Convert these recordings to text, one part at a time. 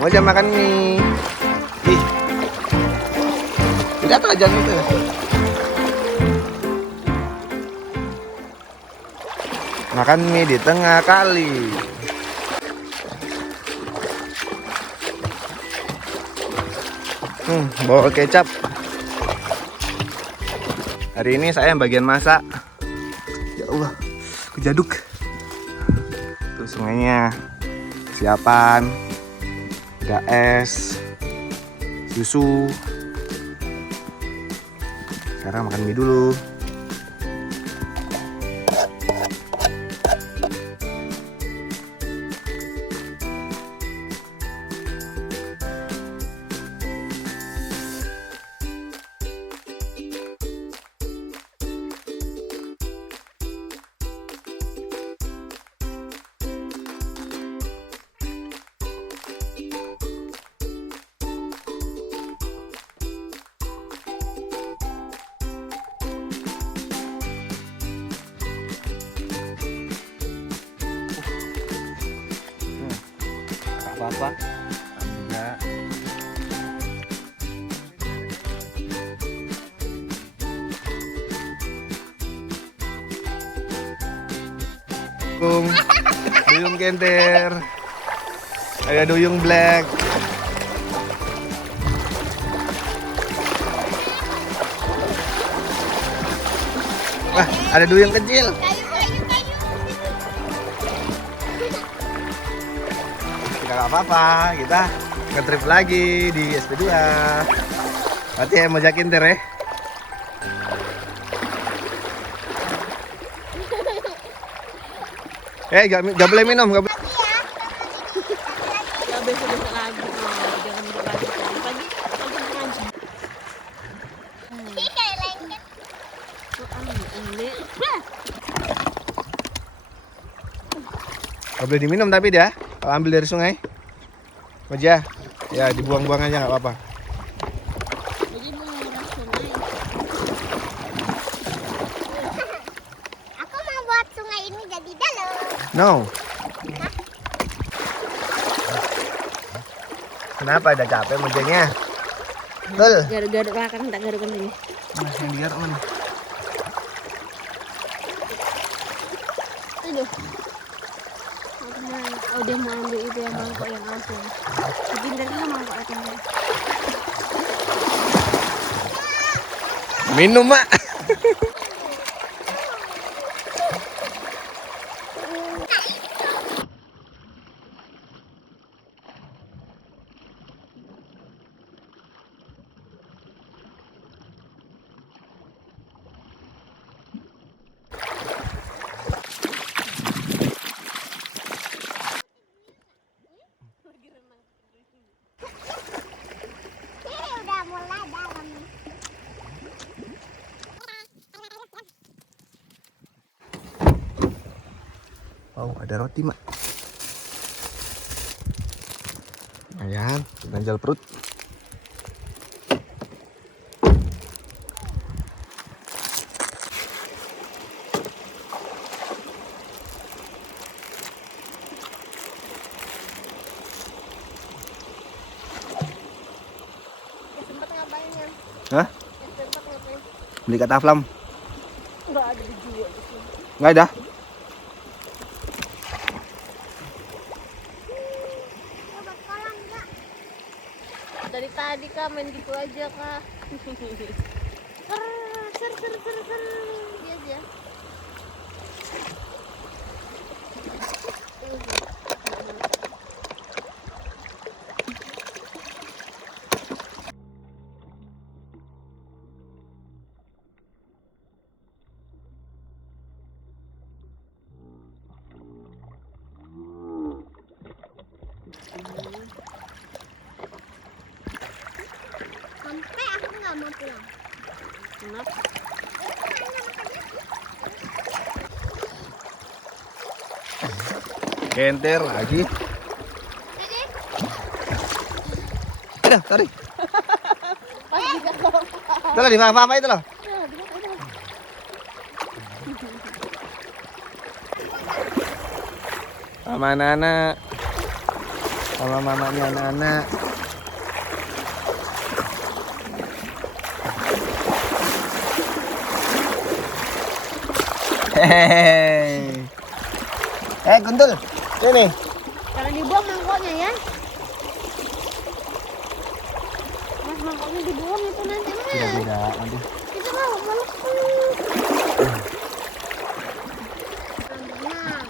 Mau jam makan mie. Ih. Tidak tuh jam itu. Makan mie di tengah kali. Bawa kecap. Hari ini saya yang bagian masak. Ya Allah, kejaduk. Tuh sungainya. Siapan. Ada es. Susu. Sekarang makan mie dulu. Apa-apa enggak. Duyung genter. Ada duyung black. Wah, ada duyung kecil. Tidak apa-apa, kita nge-trip lagi di SP2. Berarti ya mau jakin ter ya. Gak boleh minum, gak boleh. Ya besok-besok lagi, jangan besok lagi. Pagi ngaji. Gak boleh diminum tapi dia, kalau ambil dari sungai. Aja, ya dibuang-buang aja nggak apa-apa. Jadi menguras sungai. Aku mau buat sungai ini jadi dalam. No. Kenapa ada capek mejanya? Betul. Garuk-garuk belakang, tak garuk ini. Nah, yang biar on. Aduh. Oh, dia mau ambil itu yang mangkok yang asam. Pintarnya mangkok itu. Minum, Mak. Udah mulai dalam. Oh, ada roti, Mak. Lumayan, ganjal perut. Sempat ngapain ya? Hah? Sempat ngapain? Beli kataflam? Enggak ada dijual di sini. Nggak ada? Coba kolam enggak? Dari tadi Kak main gitu aja Kak. Ser. Dia aja. Sampai aku nggak mau pulang. Kenapa? Genter lagi. Udah, tarik. Itu lah, di apa itu loh. Sama anak-anak. sama mamanya anak-anak. Hehehe. Guntul, sini. Jangan dibuang mangkoknya ya. Mas, mangkoknya dibuang itu nanti mas. Tidak, nanti. Itu mau melepuh. Nah,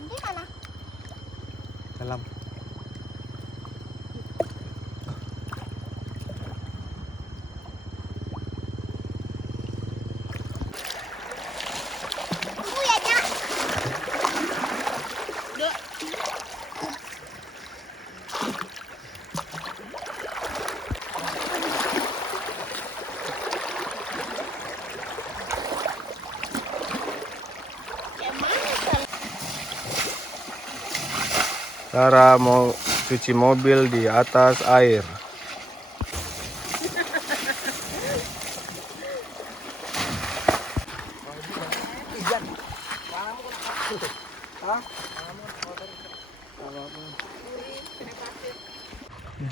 ini mana? Dalam. Tunggu ya, Cak. Kayak mana, Cak? Cara mau cuci mobil di atas air.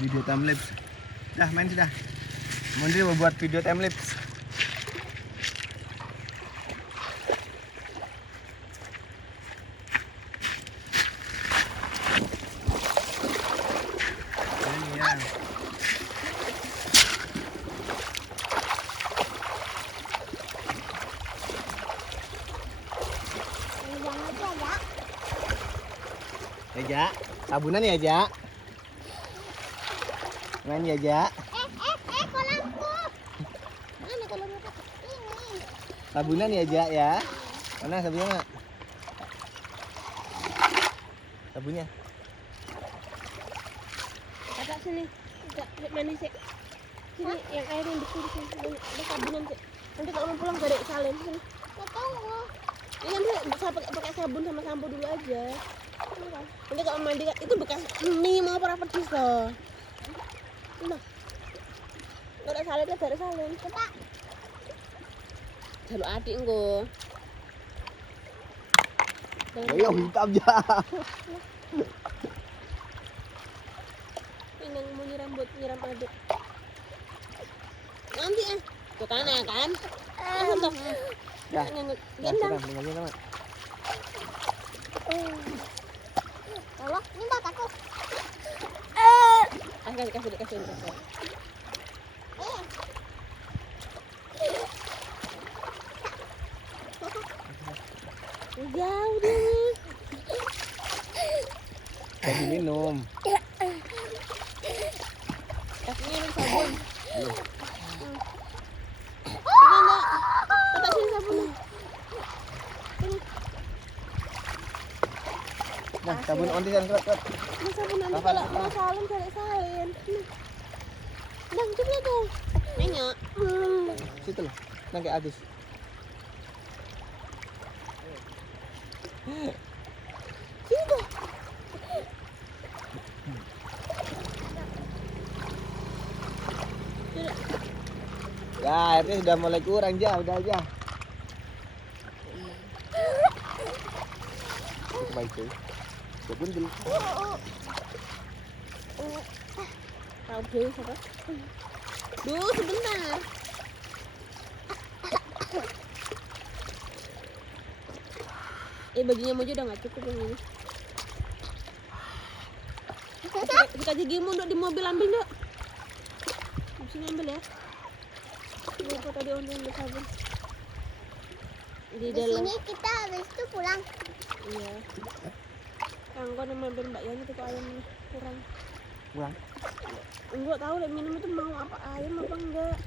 Video timelapse. Dah main sudah. Mondri mau buat video timelapse. Ini ya. Pegang aja ya. Ja, sabunan ya, Ja. Main ya, Ja. Kolamku. Mana kolamnya, Pak? Ini. Sabunan ya, Ja ya. Mana sabunnya, Mak? Sabunnya. Kakak sini. Kakak manis sih. Sini yang air yang bersih sini. Ada sabunan sih. Nanti kalau mau pulang gak ada salin sini. Gak tahu. Ini nanti bisa pakai sabun sama sampo dulu aja. Nanti kalau mandi itu bekas mie mau pernah pedis loh. Nah, nggak ada salin, nggak ada salin. Coba. Jalur adik engko. Ayo hitam, Ja. Yang mau nyiram adik. Nanti tuh kan ya kan? Langsung tuh. Ya. Gendang. Tolong, ini buat aku. Kasih. Jauh deh. Kasih minum. Kasih minum sabun. Belum. Enggak. Letak sini sabun. Nah, sabun onti kan kuat. Ini sabun nanti kalau mau salin cari salin. Nah, coba tuh. Minyak. Situ loh. Nah, kayak Agus. Sini tuh. Ya, airnya sudah mulai kurang, Ja. Udah aja. Itu baik tuh. Sabun dulu. Tahu dulu siapa? Duh, sebentar. Bajunya Mojo udah nggak cukup yang ini. Kita gigimu dok di mobil, ambil dok. Sini ambil ya. Ini aku tadi ambil sabun. Di Di dalam. sini kita habis itu pulang. Iya. Yang kau mampir Mbak Yani tuh kok ayamnya kurang. Pulang. Enggak tahu deh minum itu mau apa ayam apa enggak.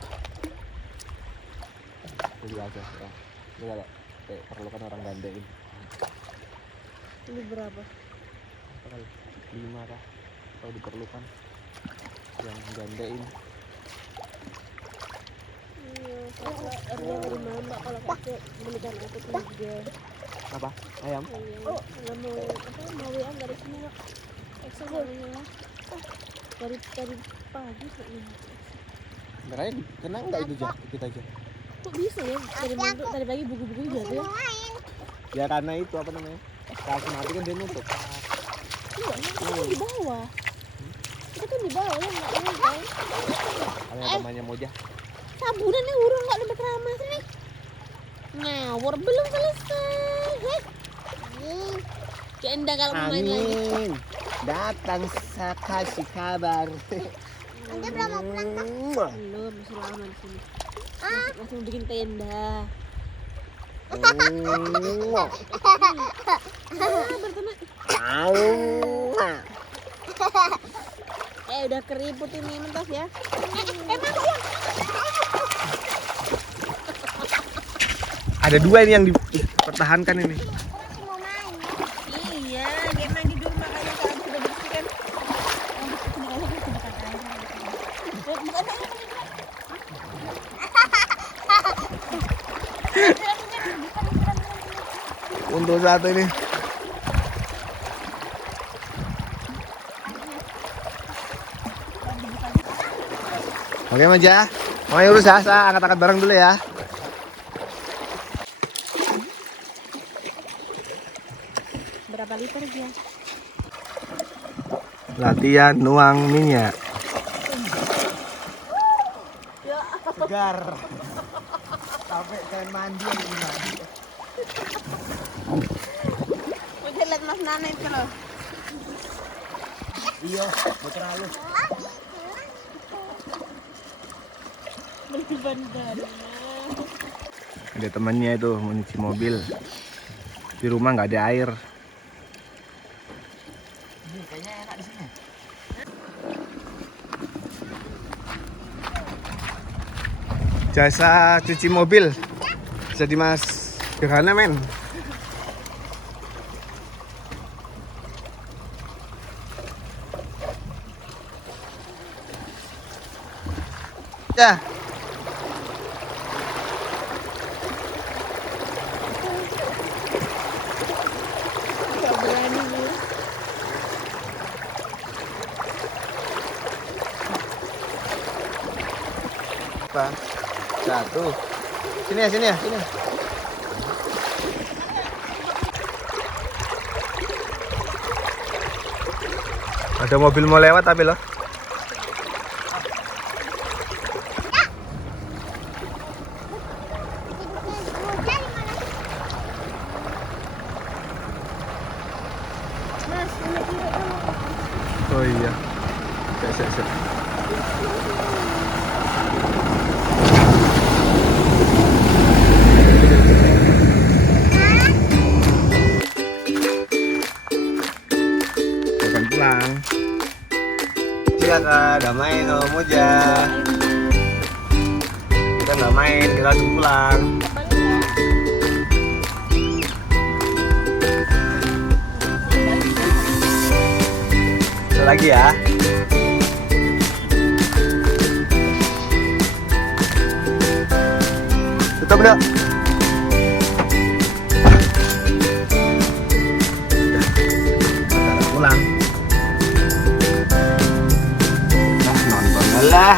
Jadi aja ya. Ini kalau perlu kan orang gandain. Ini berapa? Apa kali? 5 kah? Kalau diperlukan yang gandain. Iya, harga dari mana Mbak kalau pakai belikan aku 3. Apa? Ayam? Iya. Nggak mau apa mau WA dari sini Mbak. Excel namanya. Dari pagi kayaknya. Sebenarnya kena nggak itu, Ja? Ikut aja. Kok bisa ya tadi pagi buku-buku jatuh ya? Mau main. Ya karena itu apa namanya? Kasih mati kan dia nutup. Enggak, itu kan di bawah. Itu kan di bawah ya, enggak ini kan. Kalau temannya Moja. Sabunannya urung enggak lembek ramah sini. Ngawur belum selesai. Heh. Kayak kalau mau main lagi. Amin. Datang saya kasih kabar. Anda belum mau pulang kan? Belum, masih lama di sini. Langsung bikin tenda. Berteman. Udah keriput ini mentas ya. Ada dua ini yang dipertahankan ini. Masih mau main. Iya, kayak mandi dulu makanya kalau sudah bersihkan. Untuk satu ini. Oke Moja, mau urus ya, saya angkat-angkat barang dulu ya. Berapa liter dia? Latihan nuang minyak. Segar. Sampai kayak mandi mandi. Udah lihat Mas Nana itu loh. Iya, puter halus. Beli ban baru. Ada temannya itu mau nyuci mobil. Di rumah nggak ada air. Ini kayaknya enak di sini. Jasa cuci mobil. Jadi Mas Gerhana men. Ya. Gak berani nih. Apa? Satu. Sini ya, sini ya, sini. Ada mobil mau lewat tapi loh. Mas, ini kiri kamu. Oh iya. Siap. Akan pulang. Silakan, udah main sama Moja. Kita nggak main, kita langsung pulang. Ada lagi ya. Tutup dulu. Pulang. Nah, nonton lah.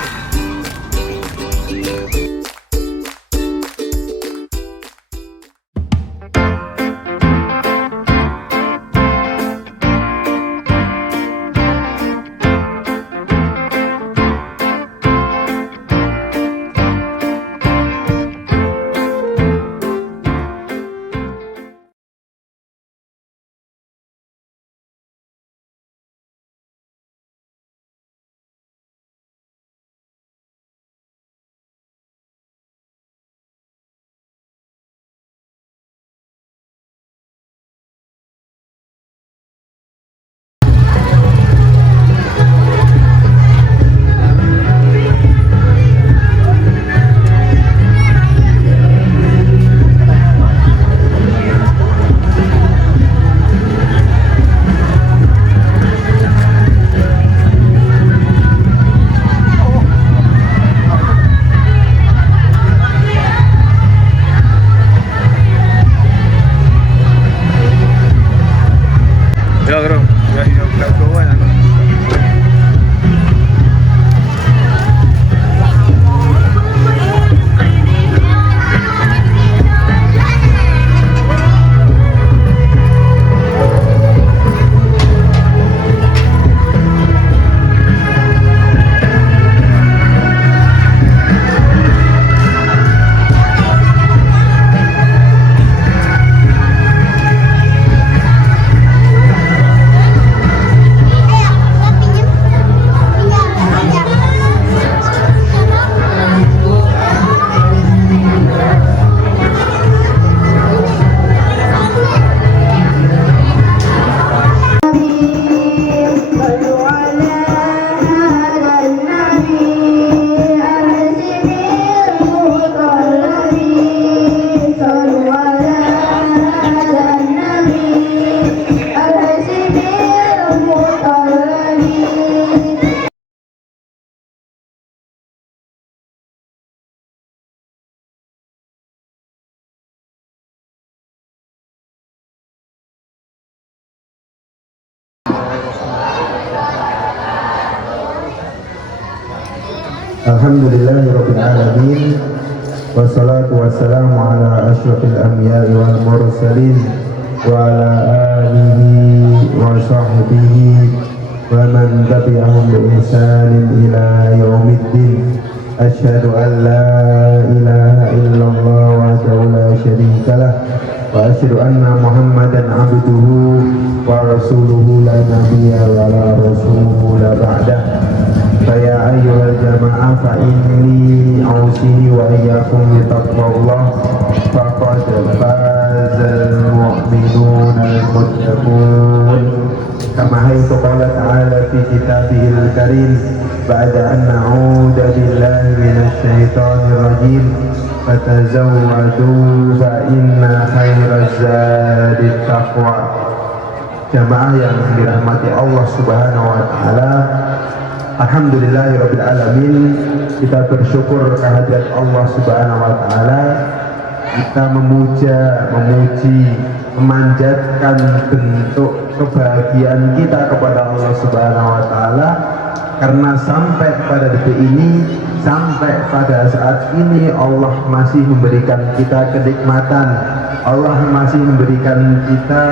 Alhamdulillahirabbil alamin. Wassalatu wassalamu ala asyrafil anbiya'i wal mursalin wa ala alihi wa sahbihi wa man tabi'ahum bi ihsanin ila yaumiddin. Asyhadu an la ilaha illallah wahdahu la syarikalah wa asyhadu anna Muhammadan abduhu wa rasuluhu la nabiyya wa la rasula ba'dah. Faya ayyuhal jamaah fa inni ausini wa iyyakum bi taqwallah faqad fazal mu'minuna al-muttaqun kama haythu qala ta'ala fi kitabihil karim ba'da an na'uda billahi minasy syaithanir rajim fatazawwadu fa inna khairaz zadit taqwa. Jamaah yang dirahmati Allah Subhanahu wa taala, alhamdulillahirabbil alamin, kita bersyukur kehadirat Allah Subhanahu wa taala. Kita memuja, memuji, memanjatkan bentuk kebahagiaan kita kepada Allah Subhanahu wa taala karena sampai pada detik ini, sampai pada saat ini Allah masih memberikan kita kenikmatan, Allah masih memberikan kita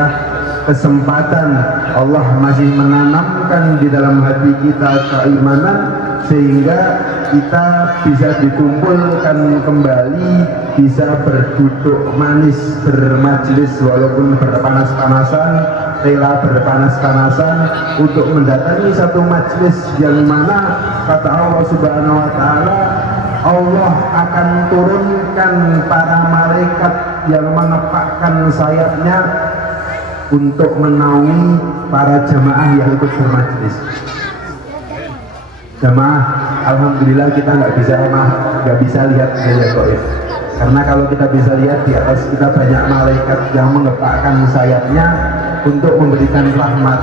kesempatan, Allah masih menanamkan di dalam hati kita keimanan sehingga kita bisa dikumpulkan kembali, bisa berduduk manis, bermajlis walaupun berpanas-panasan, rela berpanas-panasan untuk mendatangi satu majlis yang mana kata Allah Subhanahu wa taala, Allah akan turunkan para malaikat yang mengepakkan sayapnya untuk menaungi para jamaah yang ikut bermajlis. Jamaah, alhamdulillah kita nggak bisa lihat gaya gaib. Karena kalau kita bisa lihat di atas kita banyak malaikat yang mengepakkan sayapnya untuk memberikan rahmat,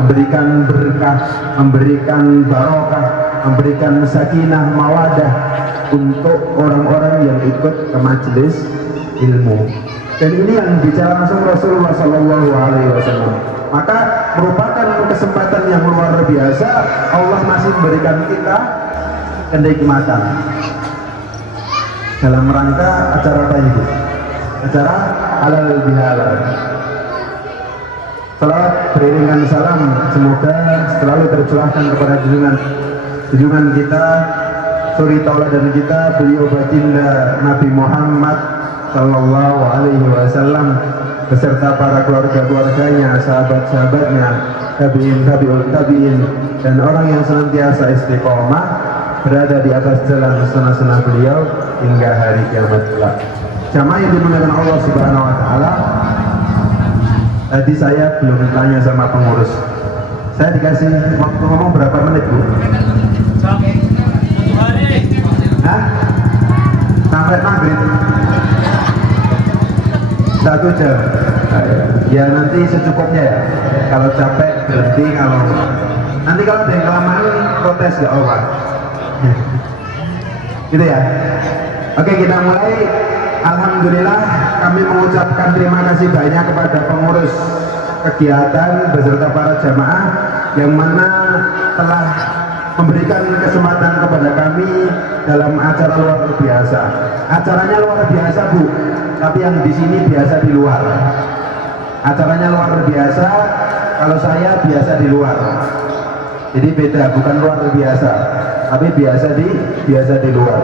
memberikan berkah, memberikan barokah, memberikan sakinah mawadah untuk orang-orang yang ikut ke majelis ilmu. Dan ini yang bicara langsung Rasulullah Sallallahu Alaihi Wasallam. Maka merupakan kesempatan yang luar biasa. Allah masih memberikan kita kenikmatan dalam rangka acara apa itu? Acara halal bihalal. Salawat beriringan salam semoga selalu tercurahkan kepada junjungan kita, suri tauladan kita, beliau baginda Nabi Muhammad Sallallahu Alaihi Wasallam beserta para keluarga-keluarganya, sahabat-sahabatnya, tabi'in, tabi'ul tabi'in, dan orang yang senantiasa istiqomah berada di atas jalan sunnah-sunnah beliau hingga hari kiamat kelak. Jamaah yang dimuliakan Allah Subhanahu wa taala, tadi saya belum tanya sama pengurus. Saya dikasih waktu ngomong berapa menit, Bu? Hah? Sampai maghrib. 1 jam. Ya nanti secukupnya ya. Kalau capek berhenti, kalau nanti kalau ada yang kelamaan protes gak apa. Gitu ya. Oke, kita mulai. Alhamdulillah kami mengucapkan terima kasih banyak kepada pengurus kegiatan beserta para jamaah yang mana telah memberikan kesempatan kepada kami dalam acara luar biasa. Acaranya luar biasa, Bu, tapi yang di sini biasa di luar. Acaranya luar biasa, kalau saya biasa di luar. Jadi beda, bukan luar biasa, tapi biasa di luar.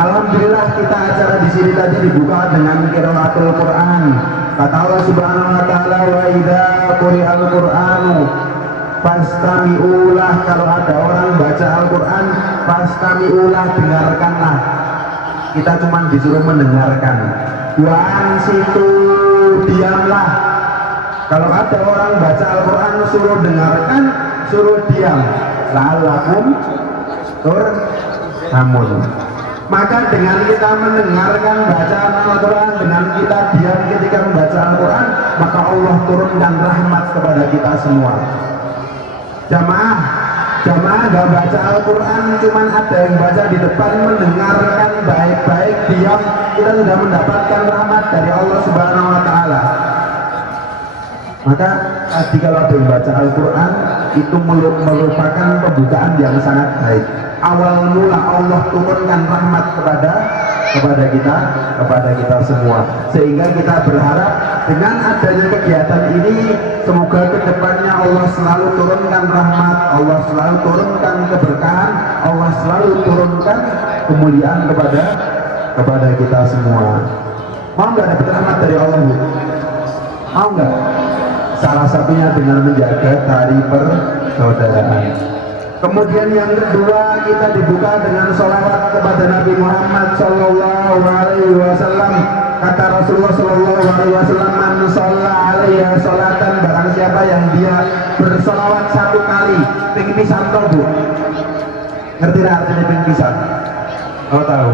Alhamdulillah kita acara di sini tadi dibuka dengan qiraatul Quran. Kata Allah Subhanahu wa taala, wa idza quri'al Qur'anu fastami'ulah, kalau ada orang baca Al-Qur'an fastami'ulah, dengarkanlah. Kita cuma disuruh mendengarkan. Wa ansitu, diamlah. Kalau ada orang baca Al-Quran suruh dengarkan, suruh diam. La'allakum turhamun. Maka dengan kita mendengarkan bacaan Al-Quran, dengan kita diam ketika membaca Al-Quran, maka Allah turunkan rahmat kepada kita semua. Jamaah gak baca Al-Quran, cuman ada yang baca di depan, mendengarkan baik-baik, diam, kita sudah mendapatkan rahmat dari Allah Subhanahu wa taala. Maka tadi kalau ada yang baca Al-Quran itu merupakan pembukaan yang sangat baik. awal mula Allah turunkan rahmat kepada kita semua, sehingga kita berharap dengan adanya kegiatan ini semoga kedepannya Allah selalu turunkan rahmat, Allah selalu turunkan keberkahan, Allah selalu turunkan kemuliaan kepada kita semua. Mau nggak dapat rahmat dari Allah, Bu? Mau nggak? Salah satunya dengan menjaga tali persaudaraan. Kemudian yang kedua, kita dibuka dengan sholawat kepada Nabi Muhammad Sallallahu Alaihi Wasallam. Kata Rasulullah Sallallahu Alaihi Wasallam, "Man shalla alaihi sholatan," barang siapa yang dia bersolawat satu kali, ping pisan toh, Bu? Ngerti lah artinya ping pisan? Oh tahu.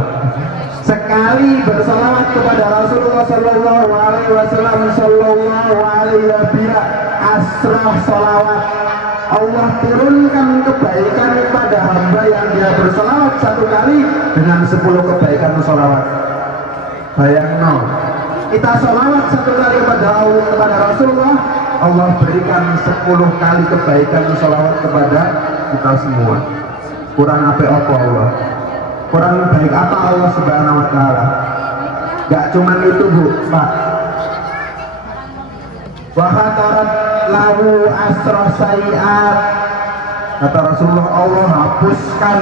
Sekali bersolawat kepada Rasulullah Sallallahu Alaihi Wasallam, Sallallahu Alaihi Wasallam, asrah solawat. Allah turunkan kebaikan kepada hamba yang dia bersolawat satu kali dengan 10 kebaikan solawat. Bayangno, kita solawat satu kali kepada Rasulullah, Allah berikan 10 kali kebaikan solawat kepada kita semua. Kurang apa Allah? Kurang baik apa Allah Subhanahu Wa Taala? Gak cuman itu, Bu, Pak. Wahatarat lahu asra sayiat, kata Rasulullah, Allah hapuskan,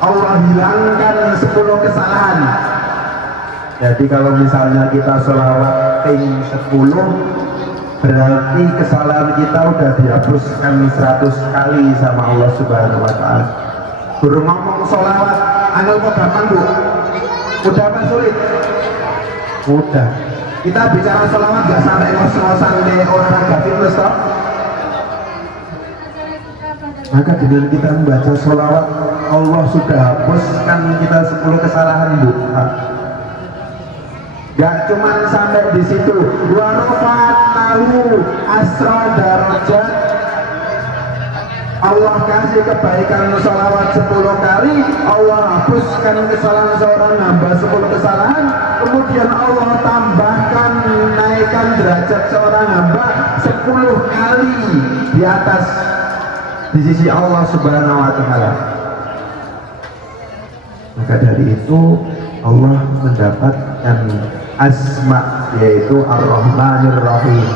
Allah hilangkan 10 kesalahan. Jadi kalau misalnya kita sholawat ping 10, berarti kesalahan kita udah dihapuskan 100 kali sama Allah Subhanahu Wa Taala. Baru ngomong sholawat, angel kok gampang, Bu? Udah apa sulit? Udah. Kita bicara sholawat gak sampai ngos-ngosan kayak olahraga fitness toh. Maka dengan kita membaca sholawat, Allah sudah hapuskan kita 10 kesalahan, Bu. Gak cuma sampai di situ. Wa rafa'at lahu asra darajat, Allah kasih kebaikan sholawat 10 kali, Allah hapuskan kesalahan seorang hamba 10 kesalahan, kemudian Allah tambahkan, naikkan derajat seorang hamba 10 kali di atas di sisi Allah Subhanahu Wa Taala. Maka dari itu Allah mendapatkan asma, yaitu Ar-Rahmanir Rahim,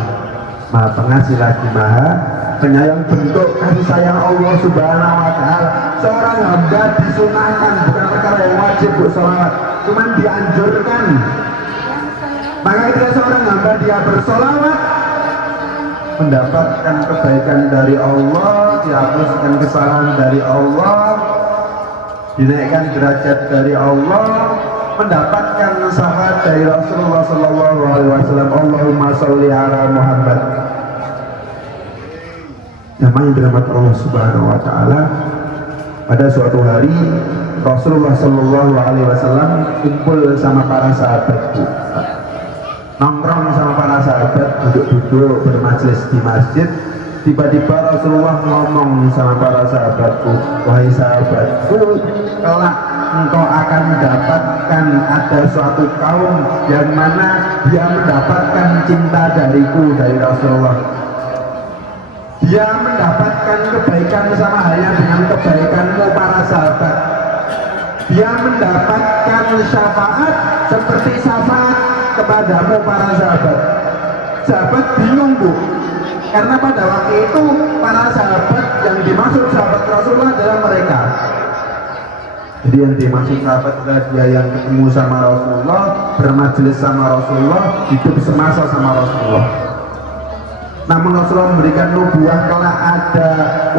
Maha Pengasih lagi Maha Penyayang. Bentuk kasih sayang Allah Subhanahu Wa Taala, seorang hamba disunahkan, bukan perkara yang wajib, Bu, sholawat, cuman dianjurkan. Maka ketika seorang hamba dia bersolawat, mendapatkan kebaikan dari Allah, dihapuskan kesalahan dari Allah, dinaikkan derajat dari Allah, mendapatkan syafaat dari Rasulullah Sallallahu Alaihi Wasallam. Allahumma sholli ala Muhammad. Jamaah yang dirahmati Allah Subhanahu Wa Taala, pada suatu hari Rasulullah Sallallahu Alaihi Wasallam kumpul sama para sahabat, nongkrong sama para sahabat, duduk-duduk bermajlis di masjid. Tiba-tiba Rasulullah ngomong sama para sahabatku, wahai sahabatku, kelak engkau akan mendapatkan ada suatu kaum yang mana dia mendapatkan cinta dariku, dari Rasulullah. Dia mendapatkan kebaikan sama halnya dengan kebaikanmu para sahabat. Dia mendapatkan syafaat seperti syafaat kepadamu para sahabat. Sahabat bingung, Bu, karena pada waktu itu para sahabat yang dimaksud sahabat Rasulullah adalah mereka. Jadi yang dimaksud sahabat adalah dia yang ketemu sama Rasulullah, bermajelis sama Rasulullah, hidup semasa sama Rasulullah. Namun Rasulullah memberikan nubuah, kelak ada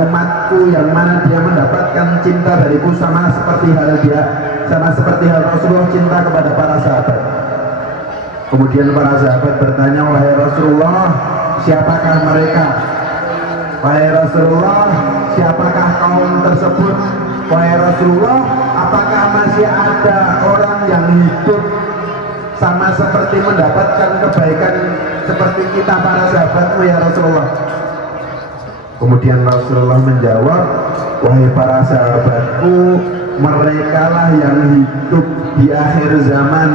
umatku yang mana dia mendapatkan cinta dariku sama seperti hal Rasulullah cinta kepada para sahabat. Kemudian para sahabat bertanya, wahai Rasulullah, siapakah mereka? Wahai Rasulullah, siapakah kaum tersebut? Wahai Rasulullah, apakah masih ada orang yang hidup sama seperti mendapatkan kebaikan seperti kita para sahabatmu ya Rasulullah? Kemudian Rasulullah menjawab, wahai para sahabatku, merekalah yang hidup di akhir zaman,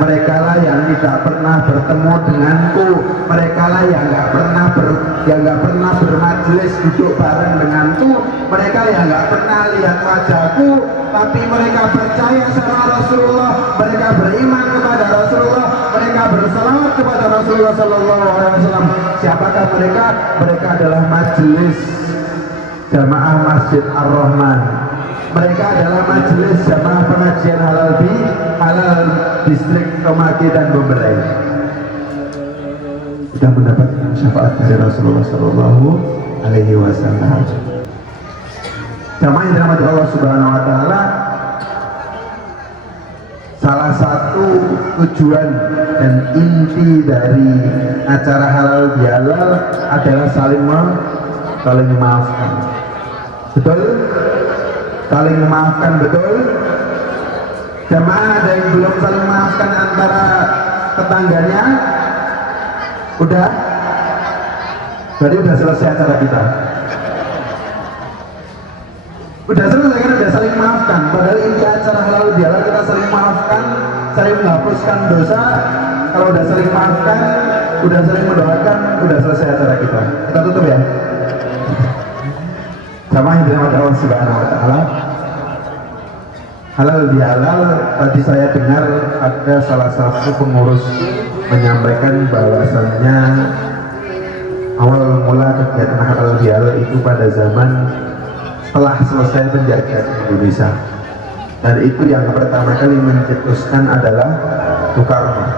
merekalah yang tidak pernah bertemu denganku, merekalah yang nggak pernah bermajelis duduk bareng denganku, mereka yang nggak pernah lihat wajahku, tapi mereka percaya sama Rasulullah, mereka beriman kepada Rasulullah, mereka berselawat kepada Rasulullah Sallallahu Alaihi Wasallam. Siapakah mereka? Mereka adalah majelis jamaah Masjid Ar-Rahman. Mereka adalah majelis jamaah pengajian halal distrik Tomaki dan Bomberai. Kita mendapatkan syafaat dari Rasulullah Sallallahu Alaihi Wasallam. Jamaah yang dirahmati Allah Subhanahu Wa Taala, salah satu tujuan dan inti dari acara halal bihalal adalah saling memaafkan. Betul? Saling memaafkan, betul? Jamaah ada yang belum saling memaafkan antara tetangganya? Udah? Berarti udah selesai acara kita. Udah selesai kan, udah saling memaafkan. Padahal inti acara halal bihalal kita saling memaafkan, saling menghapuskan dosa. Kalau udah saling memaafkan, udah saling mendoakan, udah selesai acara kita. Kita tutup ya. Sama yang dirahmati Allah Subhanahu Wa Taala. Halal bihalal, tadi saya dengar ada salah satu pengurus menyampaikan bahwasannya awal mula kegiatan halal bihalal itu pada zaman setelah selesai penjajahan Indonesia, dan itu yang pertama kali mencetuskan adalah Soekarno.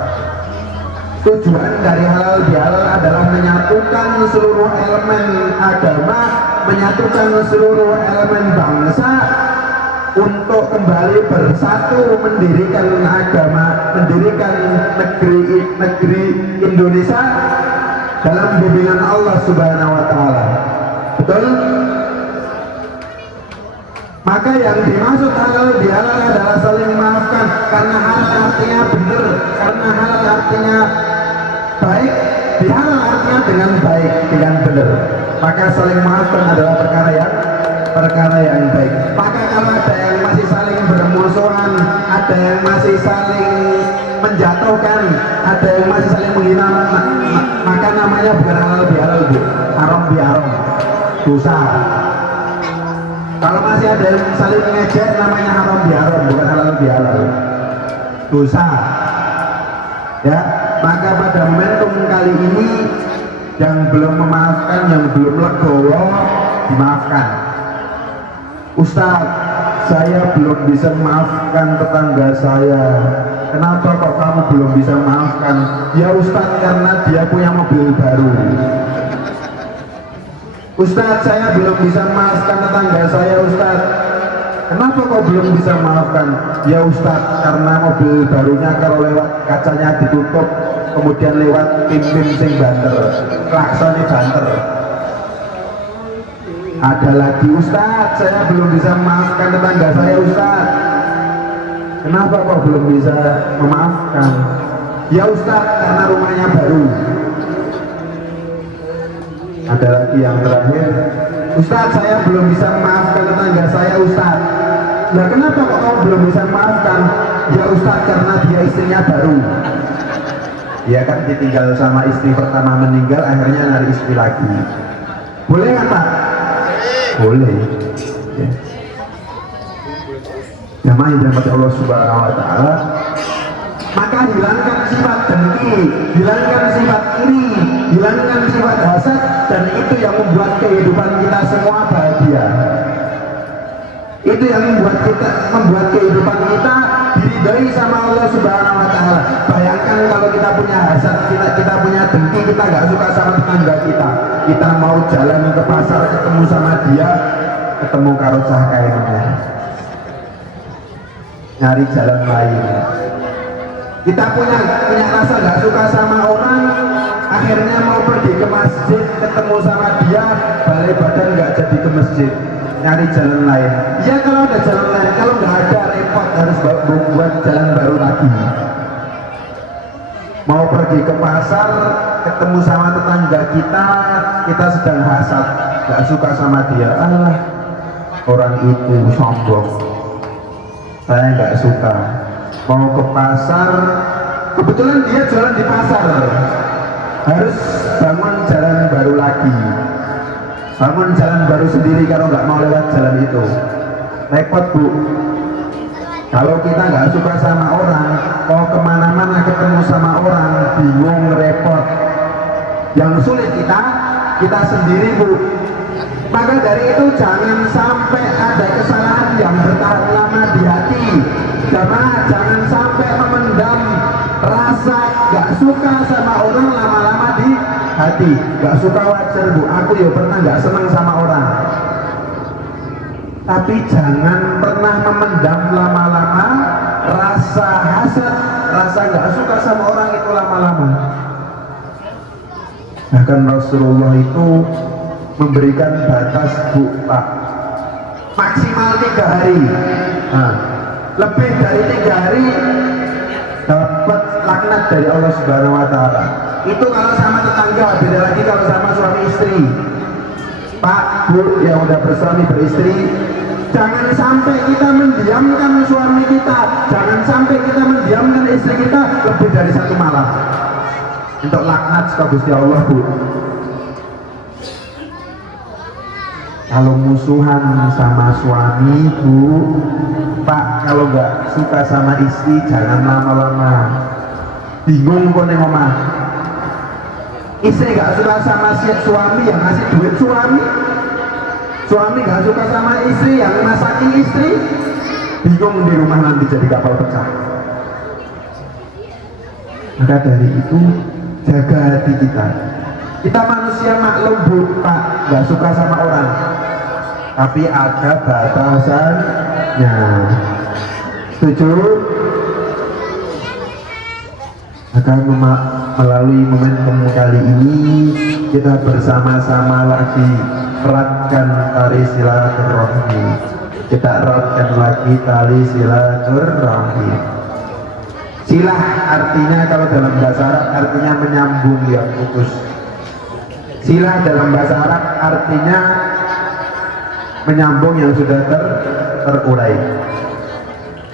Tujuan dari halal bihalal adalah menyatukan seluruh elemen agama, menyatukan seluruh elemen bangsa untuk kembali bersatu mendirikan agama, mendirikan negeri Indonesia dalam bimbingan Allah Subhanahu Wa Taala. Betul? Maka yang dimaksud halal bihalal adalah saling memaafkan, karena halal artinya benar, karena halal artinya baik, bihalal artinya dengan baik, dengan benar. Maka saling memaafkan adalah perkara yang baik. Maka kalau ada yang masih saling bermusuhan, ada yang masih saling menjatuhkan, ada yang masih saling menghina, maka namanya bukan halal bihalal, haram biharam, dosa. Kalau masih ada yang saling mengejek, namanya haram biharam, bukan halal bihalal, dosa. Ya, maka pada momentum kali ini yang belum memaafkan, yang belum legowo, dimaafkan. Ustaz, saya belum bisa memaafkan tetangga saya. Kenapa kok kamu belum bisa memaafkan? Ya Ustaz, karena dia punya mobil baru. Ustaz, saya belum bisa memaafkan tetangga saya, Ustaz. Kenapa kok belum bisa memaafkan? Ya Ustaz, karena mobil barunya kalau lewat kacanya ditutup, kemudian lewat tim-tim sing banter, klaksonnya banter. Ada lagi, Ustaz, saya belum bisa memaafkan tetangga saya, Ustaz. Kenapa kok belum bisa memaafkan? Ya Ustaz, karena rumahnya baru. Ada lagi yang terakhir, Ustaz, saya belum bisa memaafkan tetangga saya, Ustaz. Nah, kenapa kok kamu belum bisa memaafkan? Ya Ustaz, karena dia istrinya baru. Dia kan ditinggal sama istri pertama meninggal, akhirnya nyari istri lagi. Boleh nggak Pak? Boleh. Ya. Jamaah yang dirahmati Allah Subhanahu Wa Taala, maka hilangkan sifat dengki, hilangkan sifat iri, hilangkan sifat hasad, dan itu yang membuat kehidupan kita semua bahagia. Itu yang membuat kehidupan kita diridhoi sama Allah Subhanahu Wa Taala. Bayangkan kalau kita punya hasad, kita punya dengki, kita nggak suka sama tetangga kita mau jalan ke pasar ketemu sama dia, ketemu karo cah kainnya, nyari jalan lain. Kita punya rasa nggak suka sama orang, akhirnya mau pergi ke masjid, ketemu sama dia, balik badan nggak jadi ke masjid, nyari jalan lain. Ya kalau ada jalan lain, kalau nggak ada repot, harus buat jalan baru lagi. Mau pergi ke pasar, ketemu sama tetangga kita sedang hasad, nggak suka sama dia. Allah, orang itu sombong, saya nggak suka. Mau ke pasar, kebetulan dia jualan di pasar, harus bangun jalan baru lagi, bangun jalan baru sendiri kalau nggak mau lewat jalan itu. Repot bu. Kalau kita nggak suka sama orang, mau kemana-mana ketemu sama orang, bingung, repot. Yang sulit kita sendiri bu. Maka dari itu jangan sampai ada kesalahan yang bertahan lama di hati. Jangan sampai memendam rasa gak suka sama orang lama-lama di hati. Gak suka wajar bu, aku ya pernah gak senang sama orang. Tapi jangan pernah memendam lama-lama rasa hasad, rasa gak suka sama orang itu lama-lama. Bahkan Rasulullah itu memberikan batas bu pak, maksimal 3 hari. Nah, lebih dari 3 hari dapat laknat dari Allah Subhanahu Wa Taala. Itu kalau sama tetangga, beda lagi kalau sama suami istri. Pak bu yang udah bersuami beristri, jangan sampai kita mendiamkan suami kita, jangan sampai kita mendiamkan istri kita lebih dari 1 malam untuk laknat saka Gusti Allah bu. Kalau musuhan sama suami bu, pak kalau nggak suka sama istri jangan lama-lama. Bingung kok neng omah, istri nggak suka sama suami yang ngasih duit suami, suami nggak suka sama istri yang masakin istri, bingung di rumah nanti jadi kapal pecah. Maka dari itu jaga hati kita. Kita manusia maklum bu pak, nggak suka sama orang, tapi ada batasannya. Setuju? Maka melalui momentum kali ini kita bersama-sama lagi eratkan tali silaturahmi. Kita eratkan lagi tali silaturahmi. Silah artinya kalau dalam bahasa Arab artinya menyambung yang putus. Silah dalam bahasa Arab artinya menyambung yang sudah terurai.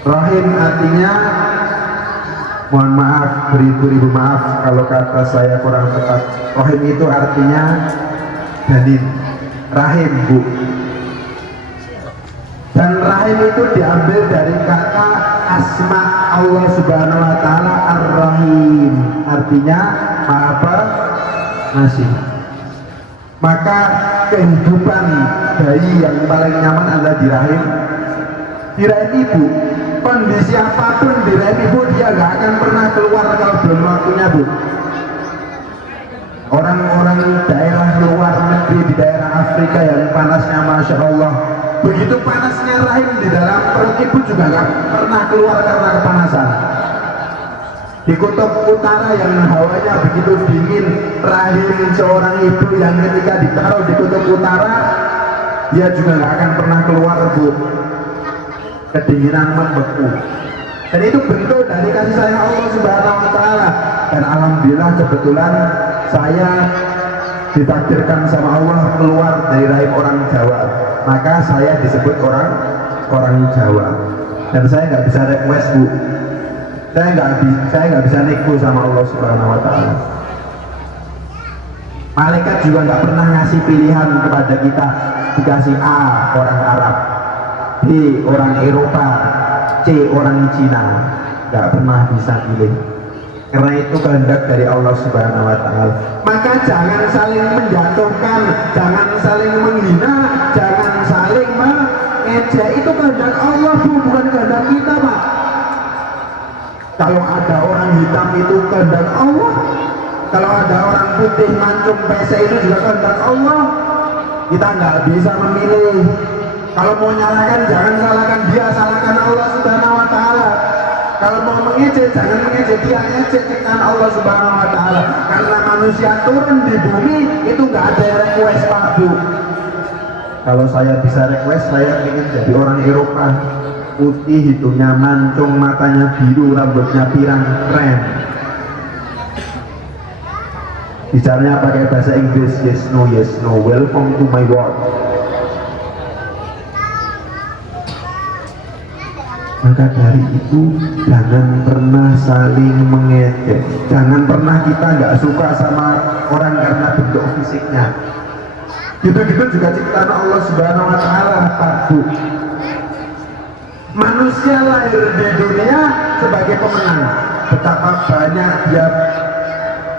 Rahim artinya, mohon maaf, beribu-ribu maaf kalau kata saya kurang tepat. Rahim itu artinya janin, rahim bu. Dan rahim itu diambil dari kata asma Allah Subhanahu Wa Taala Ar-Rahim, artinya apa? Ngasih. Maka kehidupan bayi yang paling nyaman adalah di rahim ibu. Kondisi apapun di rahim ibu dia nggak akan pernah keluar kalau belum waktunya bu. Orang-orang daerah luar negeri di daerah Afrika yang panasnya masya Allah, begitu panasnya rahim di dalam perut ibu juga nggak pernah keluar karena kepanasan. Di kutub utara yang hawanya begitu dingin, rahim seorang ibu yang ketika ditaruh di kutub utara, dia juga nggak akan pernah keluar bu. Kedinginan membeku. Dan itu bentuk dari kasih sayang Allah Subhanahu Wa Taala. Dan alhamdulillah kebetulan saya ditakdirkan sama Allah keluar dari rahim orang Jawa. Maka saya disebut orang Jawa. Dan saya nggak bisa request bu. Saya nggak bisa nego sama Allah Subhanahu Wa Taala. Malaikat juga nggak pernah ngasih pilihan kepada kita, dikasih A orang Arab, B orang Eropa, C orang Cina, nggak pernah bisa pilih. Karena itu kehendak dari Allah Subhanahu Wa Taala. Maka jangan saling menjatuhkan, jangan saling menghina, jangan saling mengejek. Itu kehendak Allah bu, bukan kehendak kita pak. Kalau ada orang hitam itu kehendak Allah, kalau ada orang putih mancung pesek itu juga kehendak Allah. Kita nggak bisa memilih. Kalau mau nyalakan jangan salahkan dia, salahkan Allah Subhanahu Wa Taala. Kalau mau mengejek jangan mengejek dia, ejek ciptaan Allah Subhanahu Wa Taala. Karena manusia turun di bumi itu nggak ada yang request pak bu. Kalau saya bisa request, saya ingin jadi orang Eropa, putih, hidungnya mancung, matanya biru, rambutnya pirang, keren. Bicaranya pakai bahasa Inggris, yes no, welcome to my world. Maka dari itu jangan pernah saling mengejek, jangan pernah kita nggak suka sama orang karena bentuk fisiknya. Gitu-gitu juga ciptaan Allah Subhanahu wa Ta'ala, Pak Bu. Manusia lahir di dunia sebagai pemenang. Betapa banyak dia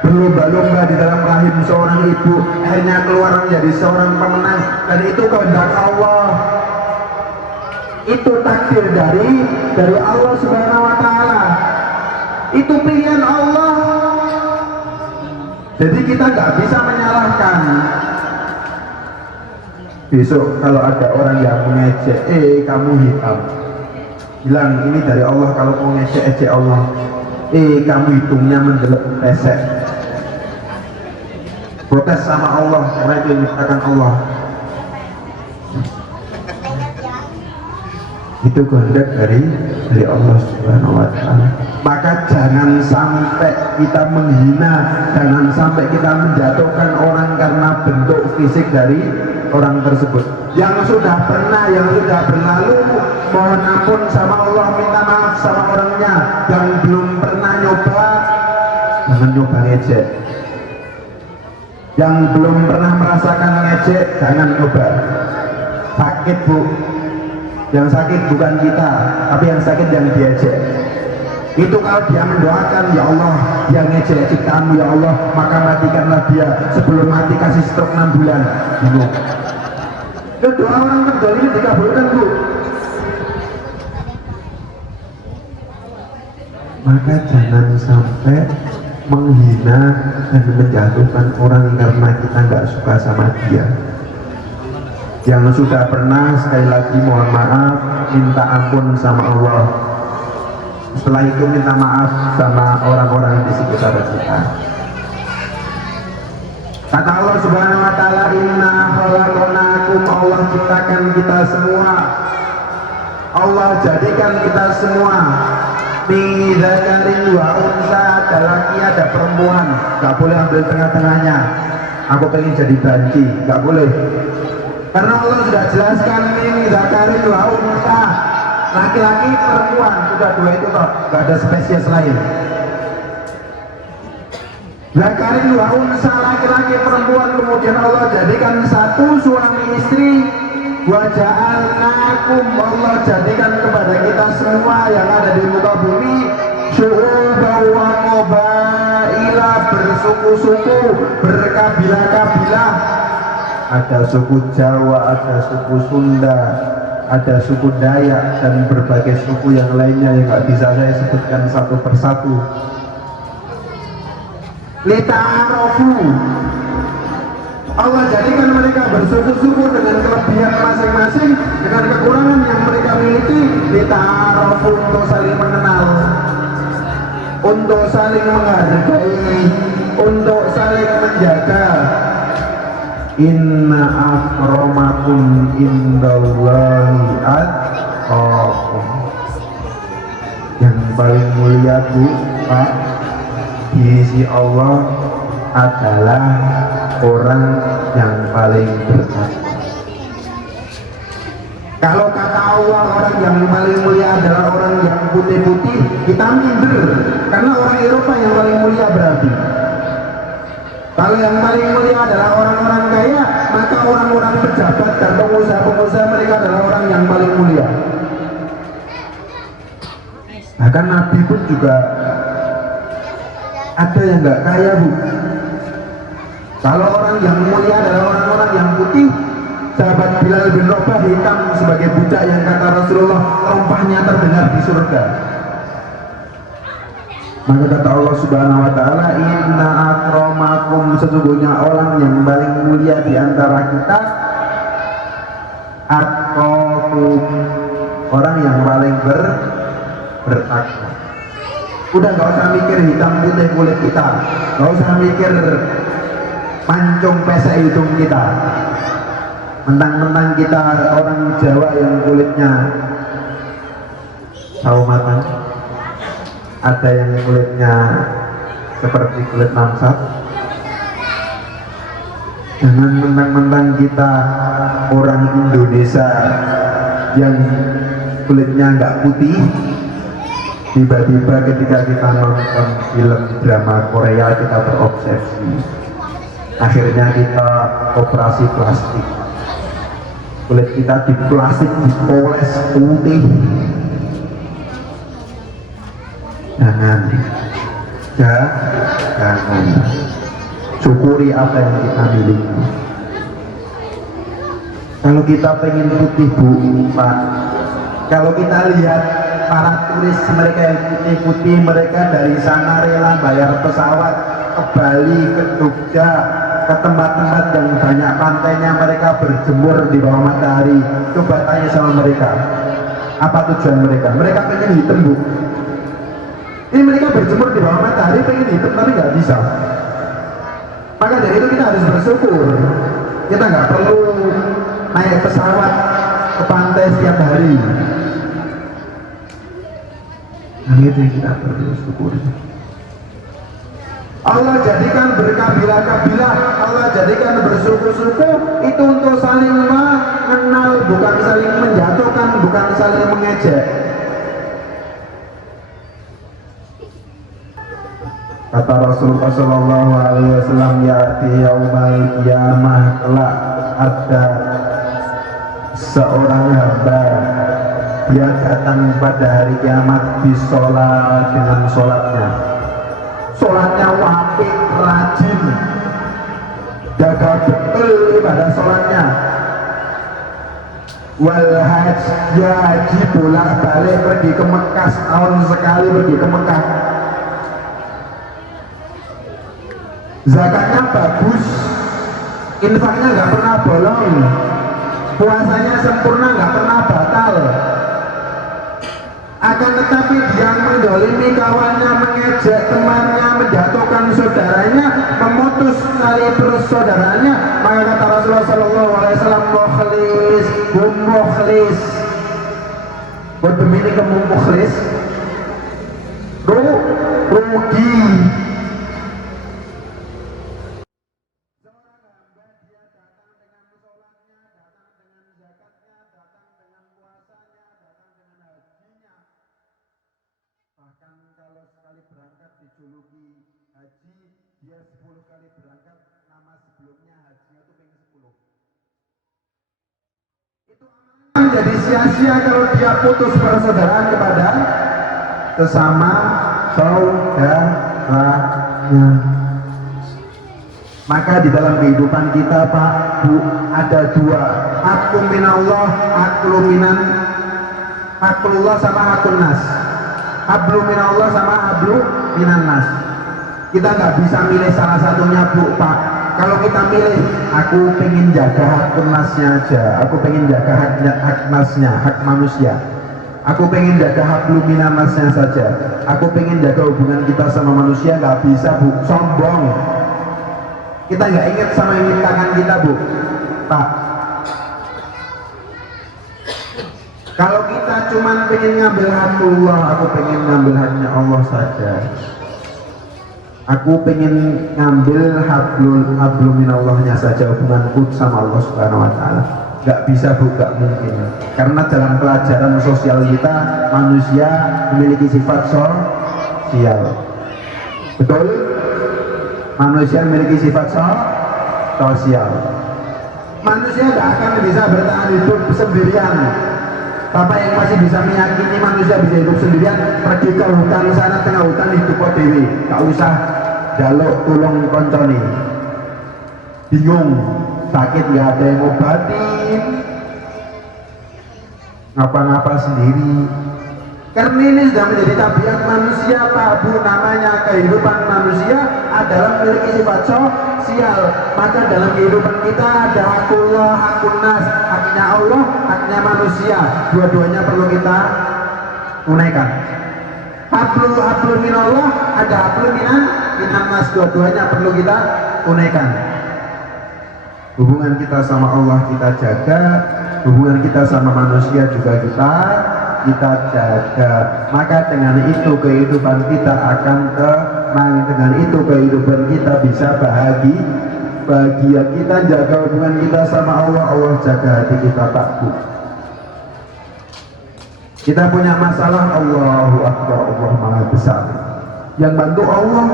berlomba-lomba di dalam rahim seorang ibu, akhirnya keluar menjadi seorang pemenang. Dan itu kehendak Allah. Itu takdir dari Allah Subhanahu wa Ta'ala. Itu pilihan Allah. Jadi kita nggak bisa menyalahkan. Besok kalau ada orang yang mengejek, kamu hitam, bilang ini dari Allah. Kalau mau ngejek Allah, kamu hidungnya mendelep pesek, protes sama Allah, karena itu yang dikatakan Allah. Itu kehendak dari Allah Subhanahu wa Ta'ala. Maka jangan sampai kita menghina, jangan sampai kita menjatuhkan orang karena bentuk fisik dari orang tersebut. Yang sudah pernah, yang sudah berlalu, mohon ampun sama Allah, minta maaf sama orangnya. Yang belum pernah nyoba, jangan nyoba ngejek. Yang belum pernah merasakan ngejek, jangan nyoba. Sakit Bu, yang sakit bukan kita, tapi yang sakit yang diejek. Itu kalau dia mendoakan, ya Allah, dia ngejek ciptaanmu ya Allah, maka matikanlah dia. Sebelum mati kasih stroke 6 bulan. Bingung. Itu doa orang terjadi dikabulkan Bu. Maka jangan sampai menghina dan menjatuhkan orang karena kita nggak suka sama dia. Yang sudah pernah, sekali lagi mohon maaf, minta ampun sama Allah. Setelah itu minta maaf sama orang-orang di sekitar kita. Kata Allah Subhanahu wa Ta'ala, inna khalaqnakum, Allah ciptakan kita semua, Allah jadikan kita semua min dzakarin wa unsa, ada laki ada perempuan, gak boleh ambil tengah-tengahnya. Aku pengen jadi banci, gak boleh. Karena Allah sudah jelaskan min dzakarin wa unsa, laki-laki perempuan, sudah dua itu toh, gak ada spesies lain. Dzakarin wa unsa, laki-laki perempuan, kemudian Allah jadikan satu suami istri. Wa ja'alnakum, Allah jadikan kepada kita semua yang ada di muka bumi syu'uban wa qabaila, bersuku-suku, berkabilah-kabilah. Ada suku Jawa, ada suku Sunda, ada suku Dayak, dan berbagai suku yang lainnya yang nggak bisa saya sebutkan satu persatu. Lita'arofu, Allah jadikan mereka bersuku-suku dengan kelebihan masing-masing, dengan kekurangan yang mereka miliki. Lita'arofu, untuk saling mengenal, untuk saling menghargai, untuk saling menjaga. Inna akramakum indallahi atqakum, yang paling mulia Bu Pak di sisi Allah adalah orang yang paling bertakwa. Kalau kata Allah orang yang paling mulia adalah orang yang putih-putih, kita minder, karena orang Eropa yang paling mulia berarti. Kalau yang paling mulia adalah orang-orang kaya, maka orang-orang pejabat dan pengusaha-pengusaha mereka adalah orang yang paling mulia. Bahkan Nabi pun juga ada yang nggak kaya Bu. Kalau orang yang mulia adalah orang-orang yang putih. Sahabat Bilal bin Rabah hitam sebagai budak yang kata Rasulullah rompahnya terdengar di surga. Maka kata Allah Subhanahu wa Ta'ala, inna akramakum, sesungguhnya orang yang paling mulia di antara kita atqakum, orang yang paling bertakwa. Udah gak usah mikir hitam putih kulit kita, gak usah mikir pancung pesek hidung kita, mentang-mentang kita orang Jawa yang kulitnya sawo matang, ada yang kulitnya seperti kulit mangsat. Jangan mentang-mentang kita orang Indonesia yang kulitnya nggak putih. Tiba-tiba ketika kita nonton film drama Korea kita terobsesi. Akhirnya kita operasi plastik. Kulit kita di plastik dipoles putih. Jangan syukuri apa yang kita miliki. Kalau kita pengen putih Bu Pak, kalau kita lihat para turis mereka yang putih-putih, mereka dari sana rela bayar pesawat ke Bali, ke Jogja, ke tempat-tempat yang banyak pantainya, mereka berjemur di bawah matahari. Coba tanya sama mereka, apa tujuan mereka? Mereka pengen hitam Bu. Ini mereka berjemur di bawah matahari pengen hitam tapi nggak bisa. Maka dari itu kita harus bersyukur. Kita nggak perlu naik pesawat ke pantai setiap hari. Nah itu yang kita perlu syukuri. Allah jadikan berkabilah-kabilah, Allah jadikan bersuku-suku itu untuk saling mengenal, bukan saling menjatuhkan, bukan saling mengejek. Kata Rasulullah Shallallahu Alaihi Wasallam, ya'ti yaumal qiyamah, kelak ada seorang hamba, dia datang pada hari kiamat bisolat dengan sholatnya. Sholatnya wapik, rajin, jaga betul ibadah sholatnya. Wal haji bolak balik pergi ke Mekah, setahun sekali pergi ke Mekah. Zakatnya bagus, infaknya nggak pernah bolong, puasanya sempurna, nggak pernah batal. Akan tetapi dia mendolimi kawannya, mengejek temannya, menjatuhkan saudaranya, memutus tali persaudaranya. Maka kata Rasulullah Sallallahu Alaihi Wasallam, mukhlis, mukhlis. Buat demi kamu mukhlis, rugi. Bahkan kalau sekali berangkat dijuluki haji, dia 10 kali berangkat, nama sebelumnya hajinya itu pengen 10. Itu amalnya menjadi sia-sia kalau dia putus persaudaraan kepada sesama saudaranya. Maka di dalam kehidupan kita Pak Bu ada dua, aku minallah, aklullah sama akun nas. Hablu minallah sama hablu minannas. Kita nggak bisa milih salah satunya Bu Pak. Kalau kita milih, aku pengen jaga hak nasnya aja, aku pengen jaga hak nasnya, hak manusia. Aku pengen jaga hablu minannasnya saja. Aku pengen jaga hubungan kita sama manusia, nggak bisa Bu, sombong. Kita nggak ingat sama yang menciptakan kita Bu Pak. Kalau kita cuman pengen ngambil hakullah, aku pengen ngambil haknya Allah saja. Aku pengen ngambil hablum minallahnya saja, hubunganku sama Allah Subhanahu Wa Taala. Gak bisa Bu, gak mungkin. Karena dalam pelajaran sosial kita, manusia memiliki sifat sosial. Betul? Manusia memiliki sifat sosial. Manusia gak akan bisa bertahan hidup sendirian. Bapak yang masih bisa meyakini manusia bisa hidup sendirian, pergi ke hutan sana, tengah hutan hidup kok dewi, gak usah jaluk tulung konconi. Bingung, sakit gak ada yang ngobatin, ngapa-ngapa sendiri. Karena ini sudah menjadi tabiat manusia Pak Bu, namanya kehidupan manusia adalah memiliki sifat sosial. Maka dalam kehidupan kita ada hakullah, hakun nas, haknya Allah, haknya manusia. Dua-duanya perlu kita tunaikan. Hablu minallah, ada hablu minannas, dua-duanya perlu kita tunaikan. Hubungan kita sama Allah kita jaga, hubungan kita sama manusia juga kita jaga. Maka dengan itu kehidupan kita akan tenang, dengan itu kehidupan kita bisa bahagia. Kita jaga hubungan kita sama Allah, Allah jaga hati kita Pak Bu. Kita punya masalah, Allahu Akbar, Allah Maha Besar. Yang bantu Allah.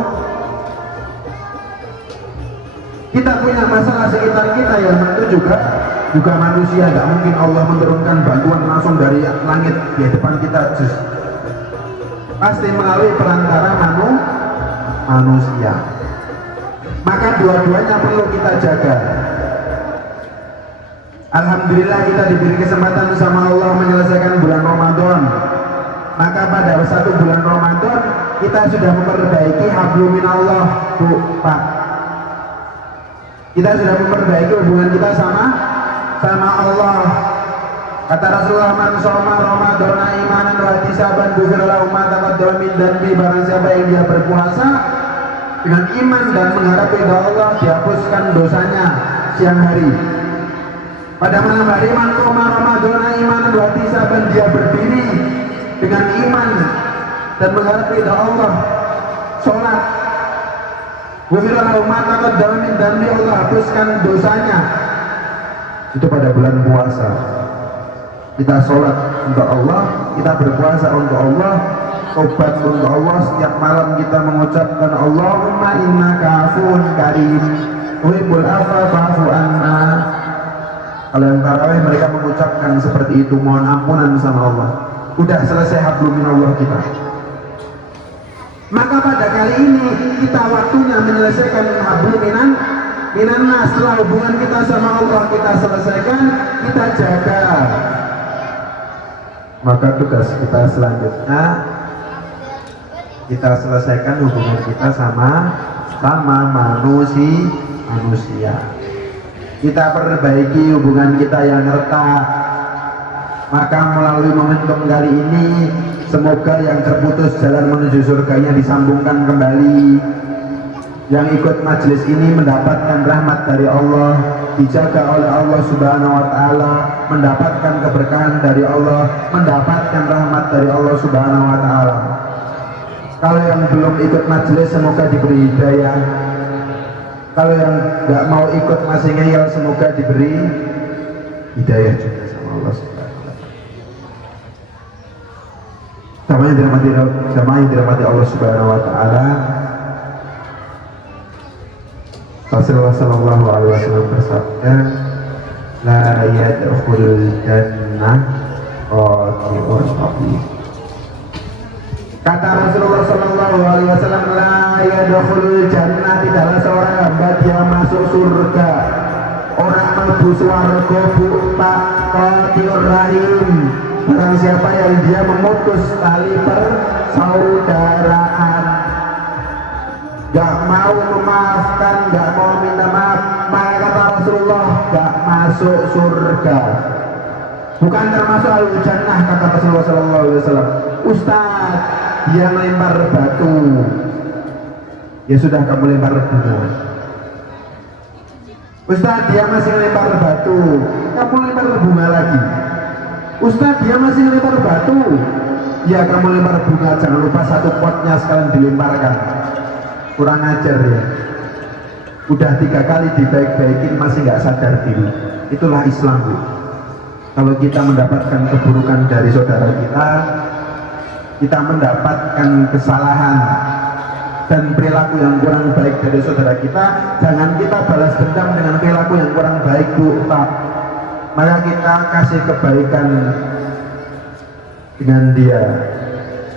Kita punya masalah sekitar kita, yang bantu juga manusia. Gak mungkin Allah menurunkan bantuan langsung dari langit di depan kita. Pasti melalui perantara manusia. Maka dua-duanya perlu kita jaga. Alhamdulillah kita diberi kesempatan sama Allah menyelesaikan bulan Ramadan. Maka pada satu bulan Ramadan kita sudah memperbaiki hablum minallah, Bu, Pak. Kita sudah memperbaiki hubungan kita sama Allah. Kata Rasulullah, man shoma Ramadana imanan wa ihtisaban ghufira lahu ma taqaddama min dhanbi. Barang siapa yang dia berpuasa dengan iman dan mengharap ridha Allah, dihapuskan dosanya siang hari. Pada malam hari, man qoma Ramadana imanan wa ihtisaban, dia berdiri dengan iman dan mengharap ridha Allah, sholat, ghufira lahu ma taqaddama min dhanbi, Allah hapuskan dosanya. Itu pada bulan puasa. Kita sholat untuk Allah, kita berpuasa untuk Allah, tobat untuk Allah. Setiap malam kita mengucapkan Allahumma innaka afuwun karim tuhibbul afwa fa'fu anna. Kalau yang tarawih mereka mengucapkan seperti itu, mohon ampunan sama Allah. Udah selesai hablum minallah kita. Maka pada kali ini kita waktunya menyelesaikan hablum minannas. Setelah hubungan kita sama Allah kita selesaikan, kita jaga. Maka tugas kita selanjutnya, kita selesaikan hubungan kita sama manusia. Kita perbaiki hubungan kita yang retak. Maka melalui momentum kali ini, semoga yang terputus jalan menuju surganya disambungkan kembali. Yang ikut majelis ini mendapatkan rahmat dari Allah, dijaga oleh Allah Subhanahu wa Ta'ala, mendapatkan keberkahan dari Allah, mendapatkan rahmat dari Allah Subhanahu wa Ta'ala. Kalau yang belum ikut majelis, semoga diberi hidayah. Kalau yang nggak mau ikut masih ngeyel, semoga diberi hidayah juga sama Allah Subhanahu wa Ta'ala. Jamaah yang dirahmati Allah Subhanahu wa Ta'ala, Rasulullah sallallahu alaihi wasallam bersabda, la yadkhulul jannah qati'ur rahim. Kata Rasulullah sallallahu alaihi wasallam, la yadkhulul jannah, tidaklah seorang hamba dia masuk surga, orang mlebu swarga, Bu, Pak, qati'ur rahim. Barang siapa yang dia memutus tali persaudaraan, gak mau memaafkan, gak mau minta maaf, maka kata Rasulullah gak masuk surga, bukan termasuk ahlu jannah. Kata Rasulullah sallallahu alaihi wasallam, Ustaz, dia melempar batu, ya sudah kamu lempar bunga. Ustaz, dia masih melempar batu, kamu lempar bunga lagi. Ustaz, dia masih melempar batu, ya kamu lempar bunga. Jangan lupa satu potnya sekalian dilemparkan. Kurang ajar ya. Udah 3 kali dibaik-baikin masih nggak sadar diri. Itulah Islam, Bu. Kalau kita mendapatkan keburukan dari saudara kita mendapatkan kesalahan dan perilaku yang kurang baik dari saudara kita, jangan kita balas dendam dengan perilaku yang kurang baik, Bu, Pak. Maka kita kasih kebaikan dengan dia,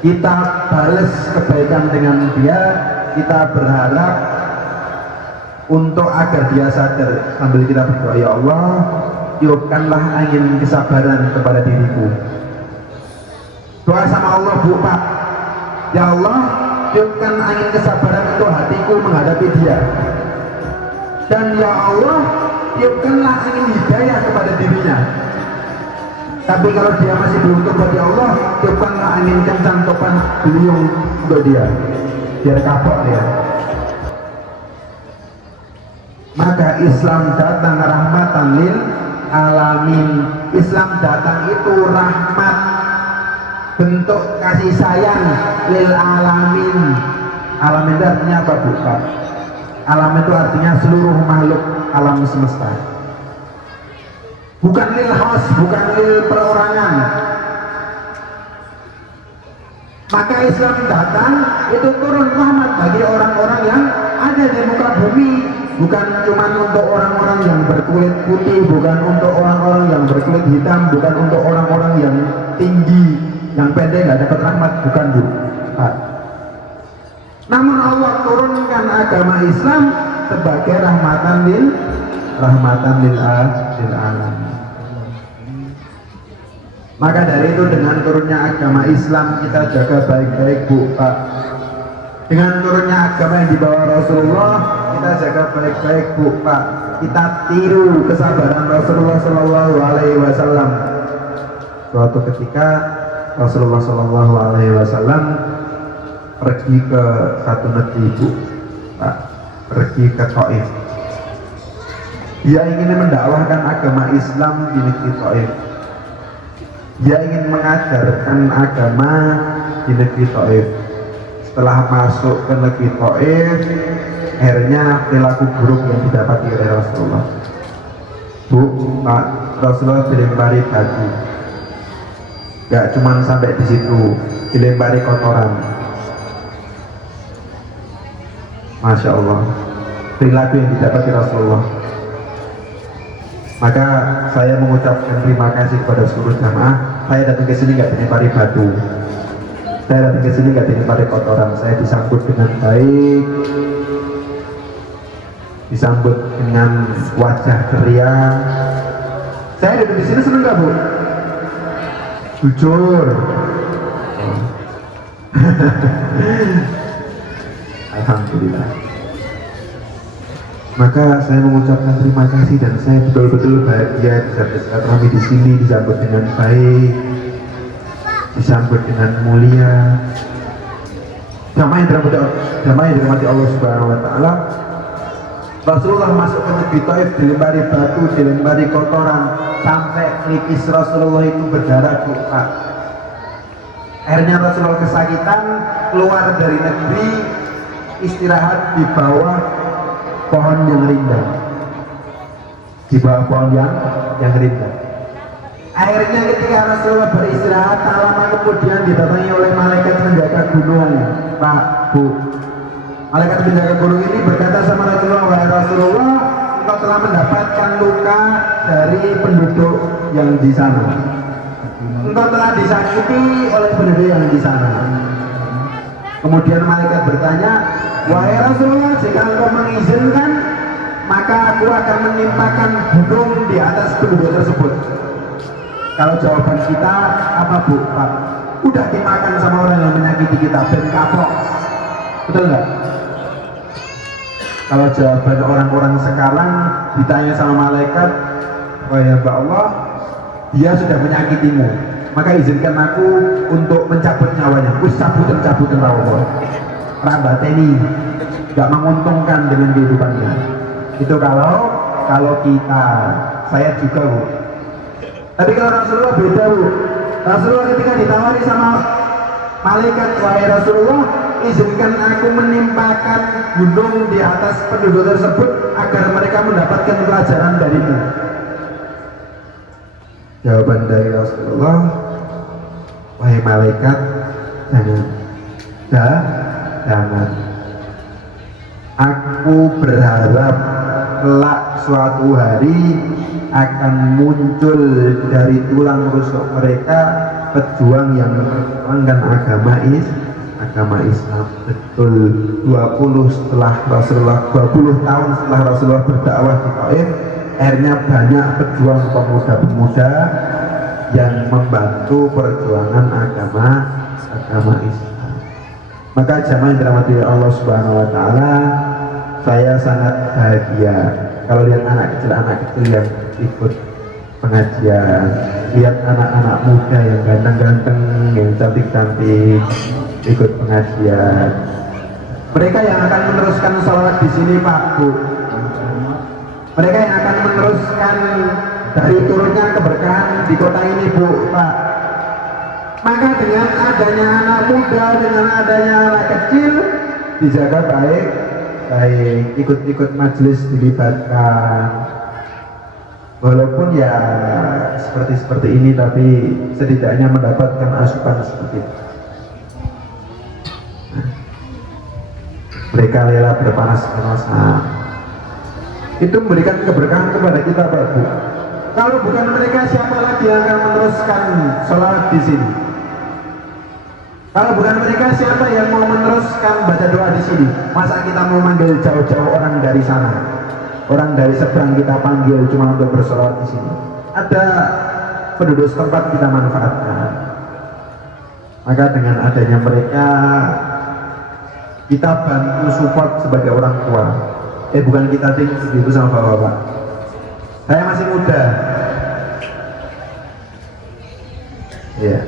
kita balas kebaikan dengan dia. Kita berharap untuk agar dia sadar, sambil kita berdoa, ya Allah, tiupkanlah angin kesabaran kepada diriku. Doa sama Allah, Bu, Pak. Ya Allah, tiupkan angin kesabaran untuk hatiku menghadapi dia. Dan ya Allah, tiupkanlah angin hidayah kepada dirinya. Tapi kalau dia masih belum tobat, ya Allah, tiupkanlah angin kencang topan beliung untuk dia, biar kapok dia. Maka Islam datang rahmatan lil alamin. Islam datang itu rahmat, bentuk kasih sayang lil alamin. Alamin itu artinya apa, Bu? Alam itu artinya seluruh makhluk alam semesta. Bukan lil khas, bukan lil perorangan. Maka Islam datang itu turun rahmat bagi orang-orang yang ada di muka bumi, bukan cuma untuk orang-orang yang berkulit putih, bukan untuk orang-orang yang berkulit hitam, bukan untuk orang-orang yang tinggi, yang pendek nggak dapat rahmat, bukan bu. Namun Allah turunkan agama Islam sebagai rahmatan lil alamin. Maka dari itu dengan turunnya agama Islam kita jaga baik-baik bu Pak. Dengan turunnya agama yang dibawa Rasulullah kita jaga baik-baik bu Pak. Kita tiru kesabaran Rasulullah Shallallahu Alaihi Wasallam. Suatu ketika Rasulullah Shallallahu Alaihi Wasallam pergi ke satu negeri bu Pak, pergi ke Taif. Dia ingin mendakwahkan agama Islam di negeri Taif. Dia ingin mengajarkan agama di negeri Taif. Setelah masuk ke negeri Taif, akhirnya perilaku buruk yang didapati oleh Rasulullah. Bu, Pak, Rasulullah dilempari batu. Gak cuma sampai di situ, dilempari kotoran. Masya Allah, perilaku yang didapati Rasulullah. Maka saya mengucapkan terima kasih kepada seluruh jamaah. Saya datang ke sini nggak dilempari batu, saya datang ke sini nggak dilempari kotoran. Saya disambut dengan baik, disambut dengan wajah ceria. Saya duduk di sini seneng nggak bu? Jujur. Alhamdulillah. Maka saya mengucapkan terima kasih dan saya betul-betul bahagia bisa bersilaturahmi di sini, disambut dengan baik, disambut dengan mulia. Jamaah yang dirahmati Allah Subhanahu Wa Taala. Rasulullah masuk ke negeri Taif dilempari batu, dilempari kotoran, sampai pelipis Rasulullah itu berdarah buka. Akhirnya Rasulullah kesakitan, keluar dari negeri, istirahat di bawah pohon yang rindang, di bawah pohon yang rindang. Akhirnya ketika Rasulullah beristirahat, tak lama kemudian didatangi oleh malaikat penjaga gunung. Pak, Bu, malaikat penjaga gunung ini berkata sama Rasulullah, wahai Rasulullah, engkau telah mendapatkan luka dari penduduk yang di sana. Engkau telah disakiti oleh penduduk yang di sana. Kemudian malaikat bertanya, wahai Rasulullah, jika engkau mengizinkan, maka aku akan menimpakan gunung di atas penduduk tersebut. Kalau jawaban kita apa bu? Pak, udah dimakan sama orang yang menyakiti kita, ben kapok. Betul nggak? Kalau jawaban orang-orang sekarang ditanya sama malaikat, wahai hamba Allah, dia sudah menyakitimu, maka izinkan aku untuk mencabut nyawanya. Wis cabutin Allah. Rambateni, nggak menguntungkan dengan kehidupannya. Itu kalau kita, saya juga bu. Tapi kalau Rasulullah beda bu. Rasulullah ketika ditawari sama malaikat, wahai Rasulullah, izinkan aku menimpakan gunung di atas penduduk tersebut agar mereka mendapatkan pelajaran darimu. Jawaban dari Rasulullah, wahai malaikat, jangan. Aku berharap kelak suatu hari akan muncul dari tulang rusuk mereka pejuang yang memperjuangkan agama Islam. Betul, 20 tahun setelah Rasulullah berdakwah di Taif, akhirnya banyak pejuang pemuda-pemuda yang membantu perjuangan agama Islam. Maka jamaah yang dirahmati Allah Subhanahu Wa Taala, saya sangat bahagia kalau lihat anak kecil yang ikut pengajian, lihat anak-anak muda yang ganteng-ganteng, yang cantik-cantik ikut pengajian. Mereka yang akan meneruskan sholat di sini Pak Bu. Mereka yang akan meneruskan dari turunnya keberkahan di kota ini Bu Pak. Maka dengan adanya anak muda, dengan adanya anak kecil, dijaga baik, ikut-ikut majelis dilibatkan. Walaupun ya seperti ini, tapi setidaknya mendapatkan asupan seperti itu. mereka rela berpanas-panasan. Itu memberikan keberkahan kepada kita, Pak Bu. Kalau bukan mereka, siapa lagi yang akan meneruskan sholat di sini? Kalau bukan mereka, siapa yang mau meneruskan baca doa di sini? Masa kita mau manggil jauh-jauh orang dari sana, orang dari seberang kita panggil cuma untuk bersolawat di sini? Ada penduduk setempat kita manfaatkan. Maka dengan adanya mereka, kita bantu support sebagai orang tua. Bukan kita ting begitu sama bapak-bapak. Saya masih muda. Ya.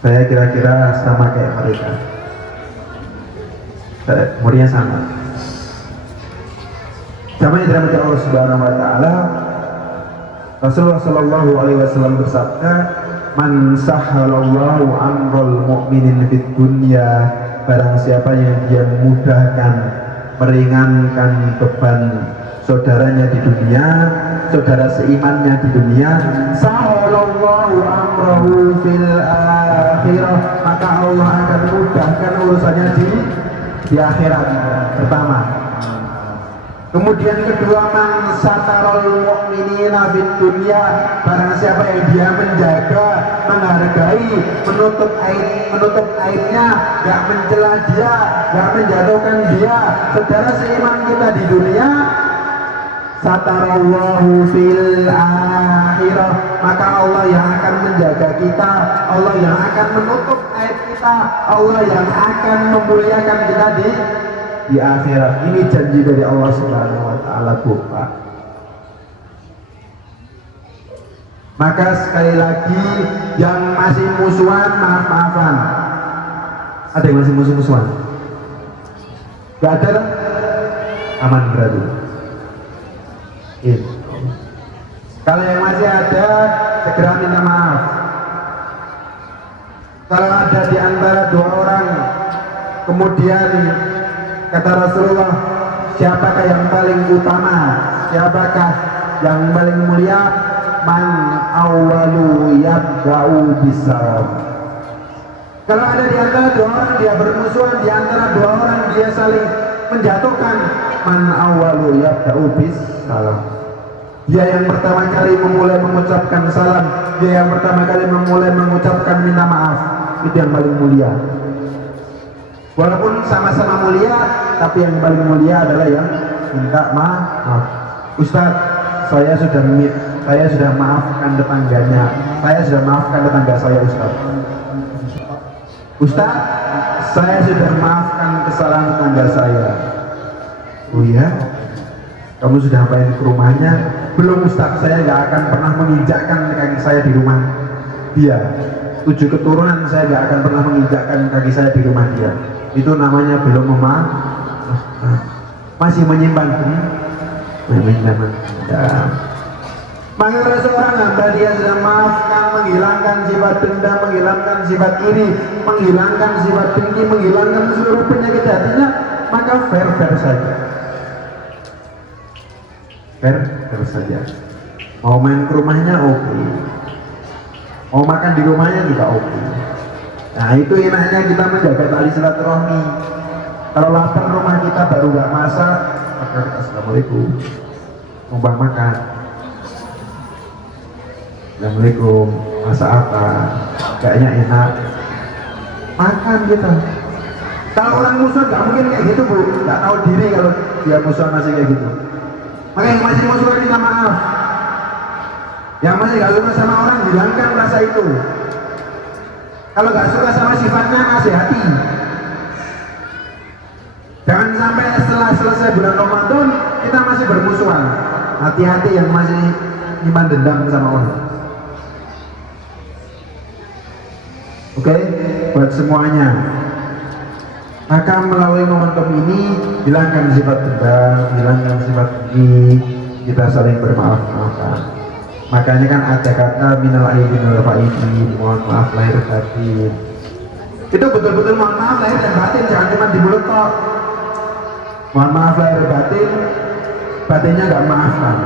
Saya kira-kira sama kayak mereka. Umurnya sama. Sama yang dirahmati Allah Subhanahu wa taala. Rasulullah sallallahu alaihi wasallam bersabda, "Man sahhalallahu amral mu'minin fid dunya." Barang siapa yang dia mudahkan, meringankan beban saudaranya di dunia, saudara seimannya di dunia, sahhalallahu amrahu fil akhirah, maka Allah akan mudahkan urusannya di akhirat. Pertama. Kemudian kedua, man satarul mu'minina fid dunya, barang siapa yang dia menjaga, menghargai, menutup aibnya, gak mencela dia, gak menjatuhkan dia, saudara seiman kita di dunia, satarallahu fil akhirah, maka Allah yang akan menjaga kita, Allah yang akan menutup aib kita, Allah yang akan memuliakan kita di akhirat. Ini janji dari Allah Subhanahu wa taala, Bu, Pak. Maka sekali lagi, yang masih musuhan, maaf-maafan. Ada yang masih musuh-musuhan? Gak ada? Aman berarti. Kalau yang masih ada, segera minta maaf. Kalau ada di antara dua orang, kemudian kata Rasulullah, siapakah yang paling utama, siapakah yang paling mulia? Man awwalu yabda'u bisalam. Kalau ada di antara dua orang dia bermusuhan, di antara dua orang dia saling menjatuhkan, man awwalu yabda'u bisalam. Dia yang pertama kali memulai mengucapkan salam, dia yang pertama kali memulai mengucapkan minta maaf, itu yang paling mulia. Walaupun sama-sama mulia, tapi yang paling mulia adalah yang minta maaf. Ustaz, saya sudah maafkan tetangganya, saya sudah maafkan tetangga saya, Ustaz. Ustaz, saya sudah maafkan kesalahan tetangga saya. Oh iya? Kamu sudah main ke rumahnya? Belum, Ustaz, saya nggak akan pernah menginjakkan kaki saya di rumah dia. 7 keturunan saya nggak akan pernah menginjakkan kaki saya di rumah dia. Itu namanya belum memaafkan. Masih menyimpan maka kalau seorang hamba dia sudah maafkan, menghilangkan sifat dendam, menghilangkan sifat iri, menghilangkan sifat dengki, menghilangkan seluruh penyakit hatinya, maka fair saja. Fair saja. Mau main ke rumahnya oke. Mau makan di rumahnya juga oke. Nah, itu enaknya kita menjaga tali silaturahmi. Kalau lapar rumah kita baru nggak masak, maka assalamualaikum, numpang makan. Assalamualaikum, masak apa? Kayaknya enak, makan kita. Kalau orang musuh nggak mungkin kayak gitu, Bu. Nggak tahu diri kalau dia musuh masih kayak gitu. Maka yang masih musuh minta maaf. Yang masih nggak suka sama orang, hilangkan rasa itu. Kalau nggak suka sama sifatnya, nasihati. Jangan sampai setelah selesai bulan Ramadan kita masih bermusuhan. Hati-hati yang masih nyimpan dendam sama orang. Oke, buat semuanya. Maka melalui momentum ini hilangkan sifat dendam, hilangkan sifat ini, kita saling bermaaf-maafan. Makanya kan ada kata minal aidin wal faizin, mohon maaf lahir batin. Itu betul-betul mohon maaf lahir dan batin, jangan cuma di mulut kok. Mohon maaf lahir batin, batinnya nggak maafkan.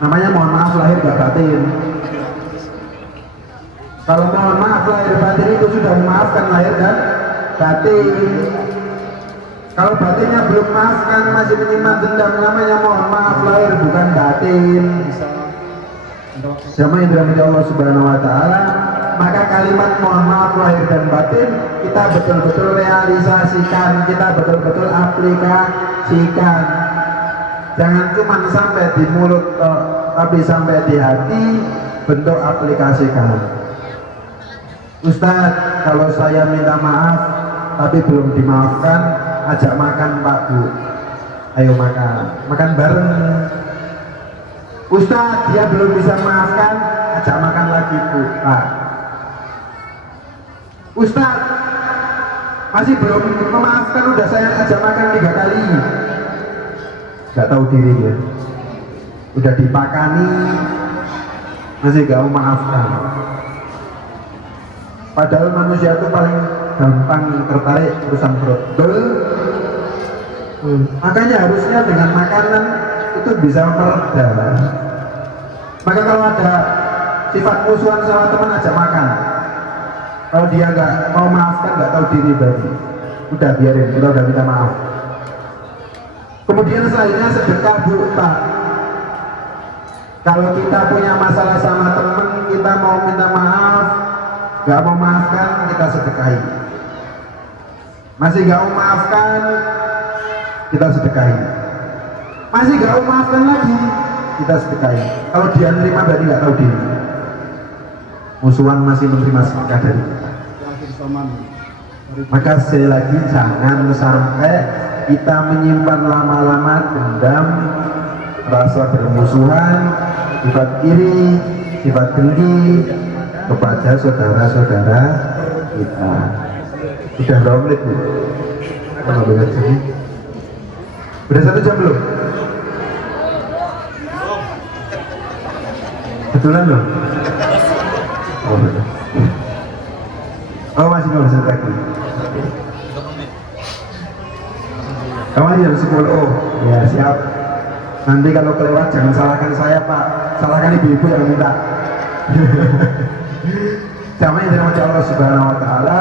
Namanya mohon maaf lahir nggak batin. Kalau mohon maaf lahir batin itu sudah memaafkan lahir dan batin. Kalau batinnya belum maafkan, masih menyimpan dendam, namanya mohon maaf lahir bukan batin. Jamaah yang dirahmati Allah Subhanahu wa taala, maka kalimat mohon maaf lahir dan batin kita betul-betul realisasikan, kita betul-betul aplikasikan. Jangan cuma sampai di mulut tapi sampai di hati, bentuk aplikasikan. Ustadz, kalau saya minta maaf tapi belum dimaafkan, ajak makan Pak Bu. Ayo makan bareng. Ustadz, dia belum bisa maafkan, ajak makan lagi Bu. Pak. Ustadz, masih belum memaafkan, udah saya ajak makan 3 kali. Gak tahu diri dia. Udah dipakani, masih gak mau maafkan. Padahal manusia itu paling gampang tertarik urusan perut. Makanya harusnya dengan makanan itu bisa mereda. Maka kalau ada sifat musuhan sama teman, ajak makan. Kalau dia nggak mau maafkan, nggak tahu diri berarti udah biarin, kita udah minta maaf. Kemudian selanjutnya sedekah Bu Pak. Kalau kita punya masalah sama teman, kita mau minta maaf, nggak mau maafkan, kita sedekahi. Masih nggak mau maafkan, kita sedekahi. Masih nggak mau maafkan lagi, kita sedekahi. Kalau dia nerima berarti nggak tahu diri. Musuhan masih menerima sedekah dari kita. Maka sekali lagi jangan sampai kita menyimpan lama-lama dendam, rasa bermusuhan, sifat iri, sifat dengki kepada saudara-saudara kita. Sudah berapa menit Bu? Kalau lihat sini udah 1 jam belum? Betulan loh? Oh betul. Oh masih 15 lagi. Kamu jam 10. Oh ya siap. Nanti kalau kelewat jangan salahkan saya Pak, salahkan ibu-ibu yang minta. Jamaah yang dirahmati Allah Subhanahu wa taala.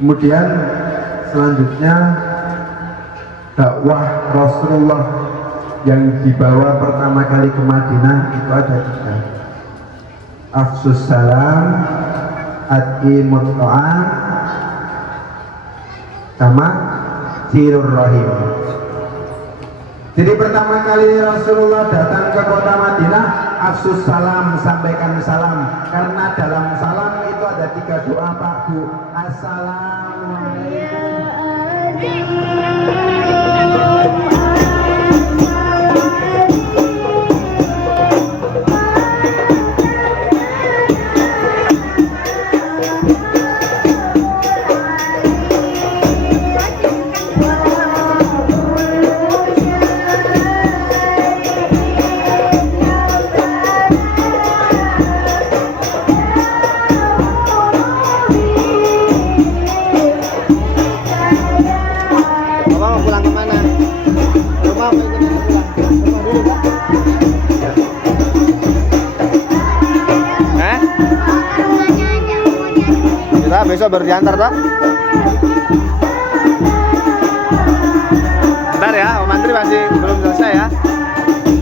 Kemudian selanjutnya dakwah Rasulullah yang dibawa pertama kali ke Madinah itu ada 3. Afsus salam, at'imut ta'am, sama silur rahim. Jadi pertama kali Rasulullah datang ke kota Madinah, afsus salam, sampaikan salam. Karena dalam salam itu ada 3 doa Pak Bu. Besok baru diantar toh? Bentar ya, Om Andri masih belum selesai ya.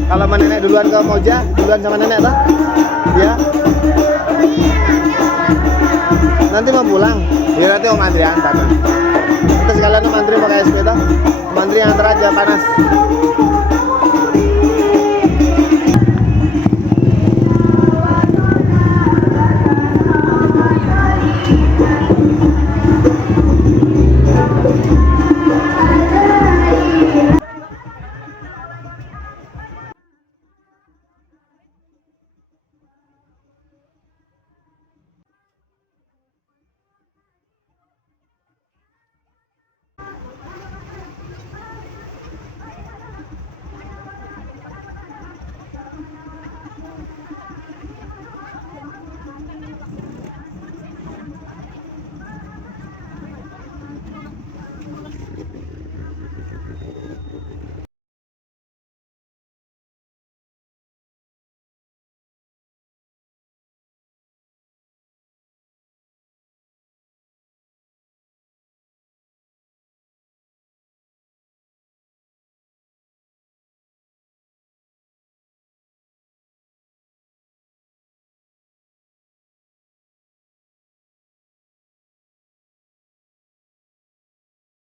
Kalau sama nenek duluan ke Moja, duluan sama nenek toh? Ya. Nanti mau pulang, ya nanti Om Andri antar. Nanti sekalian Om Andri pakai SP toh? Om Andri antar aja panas.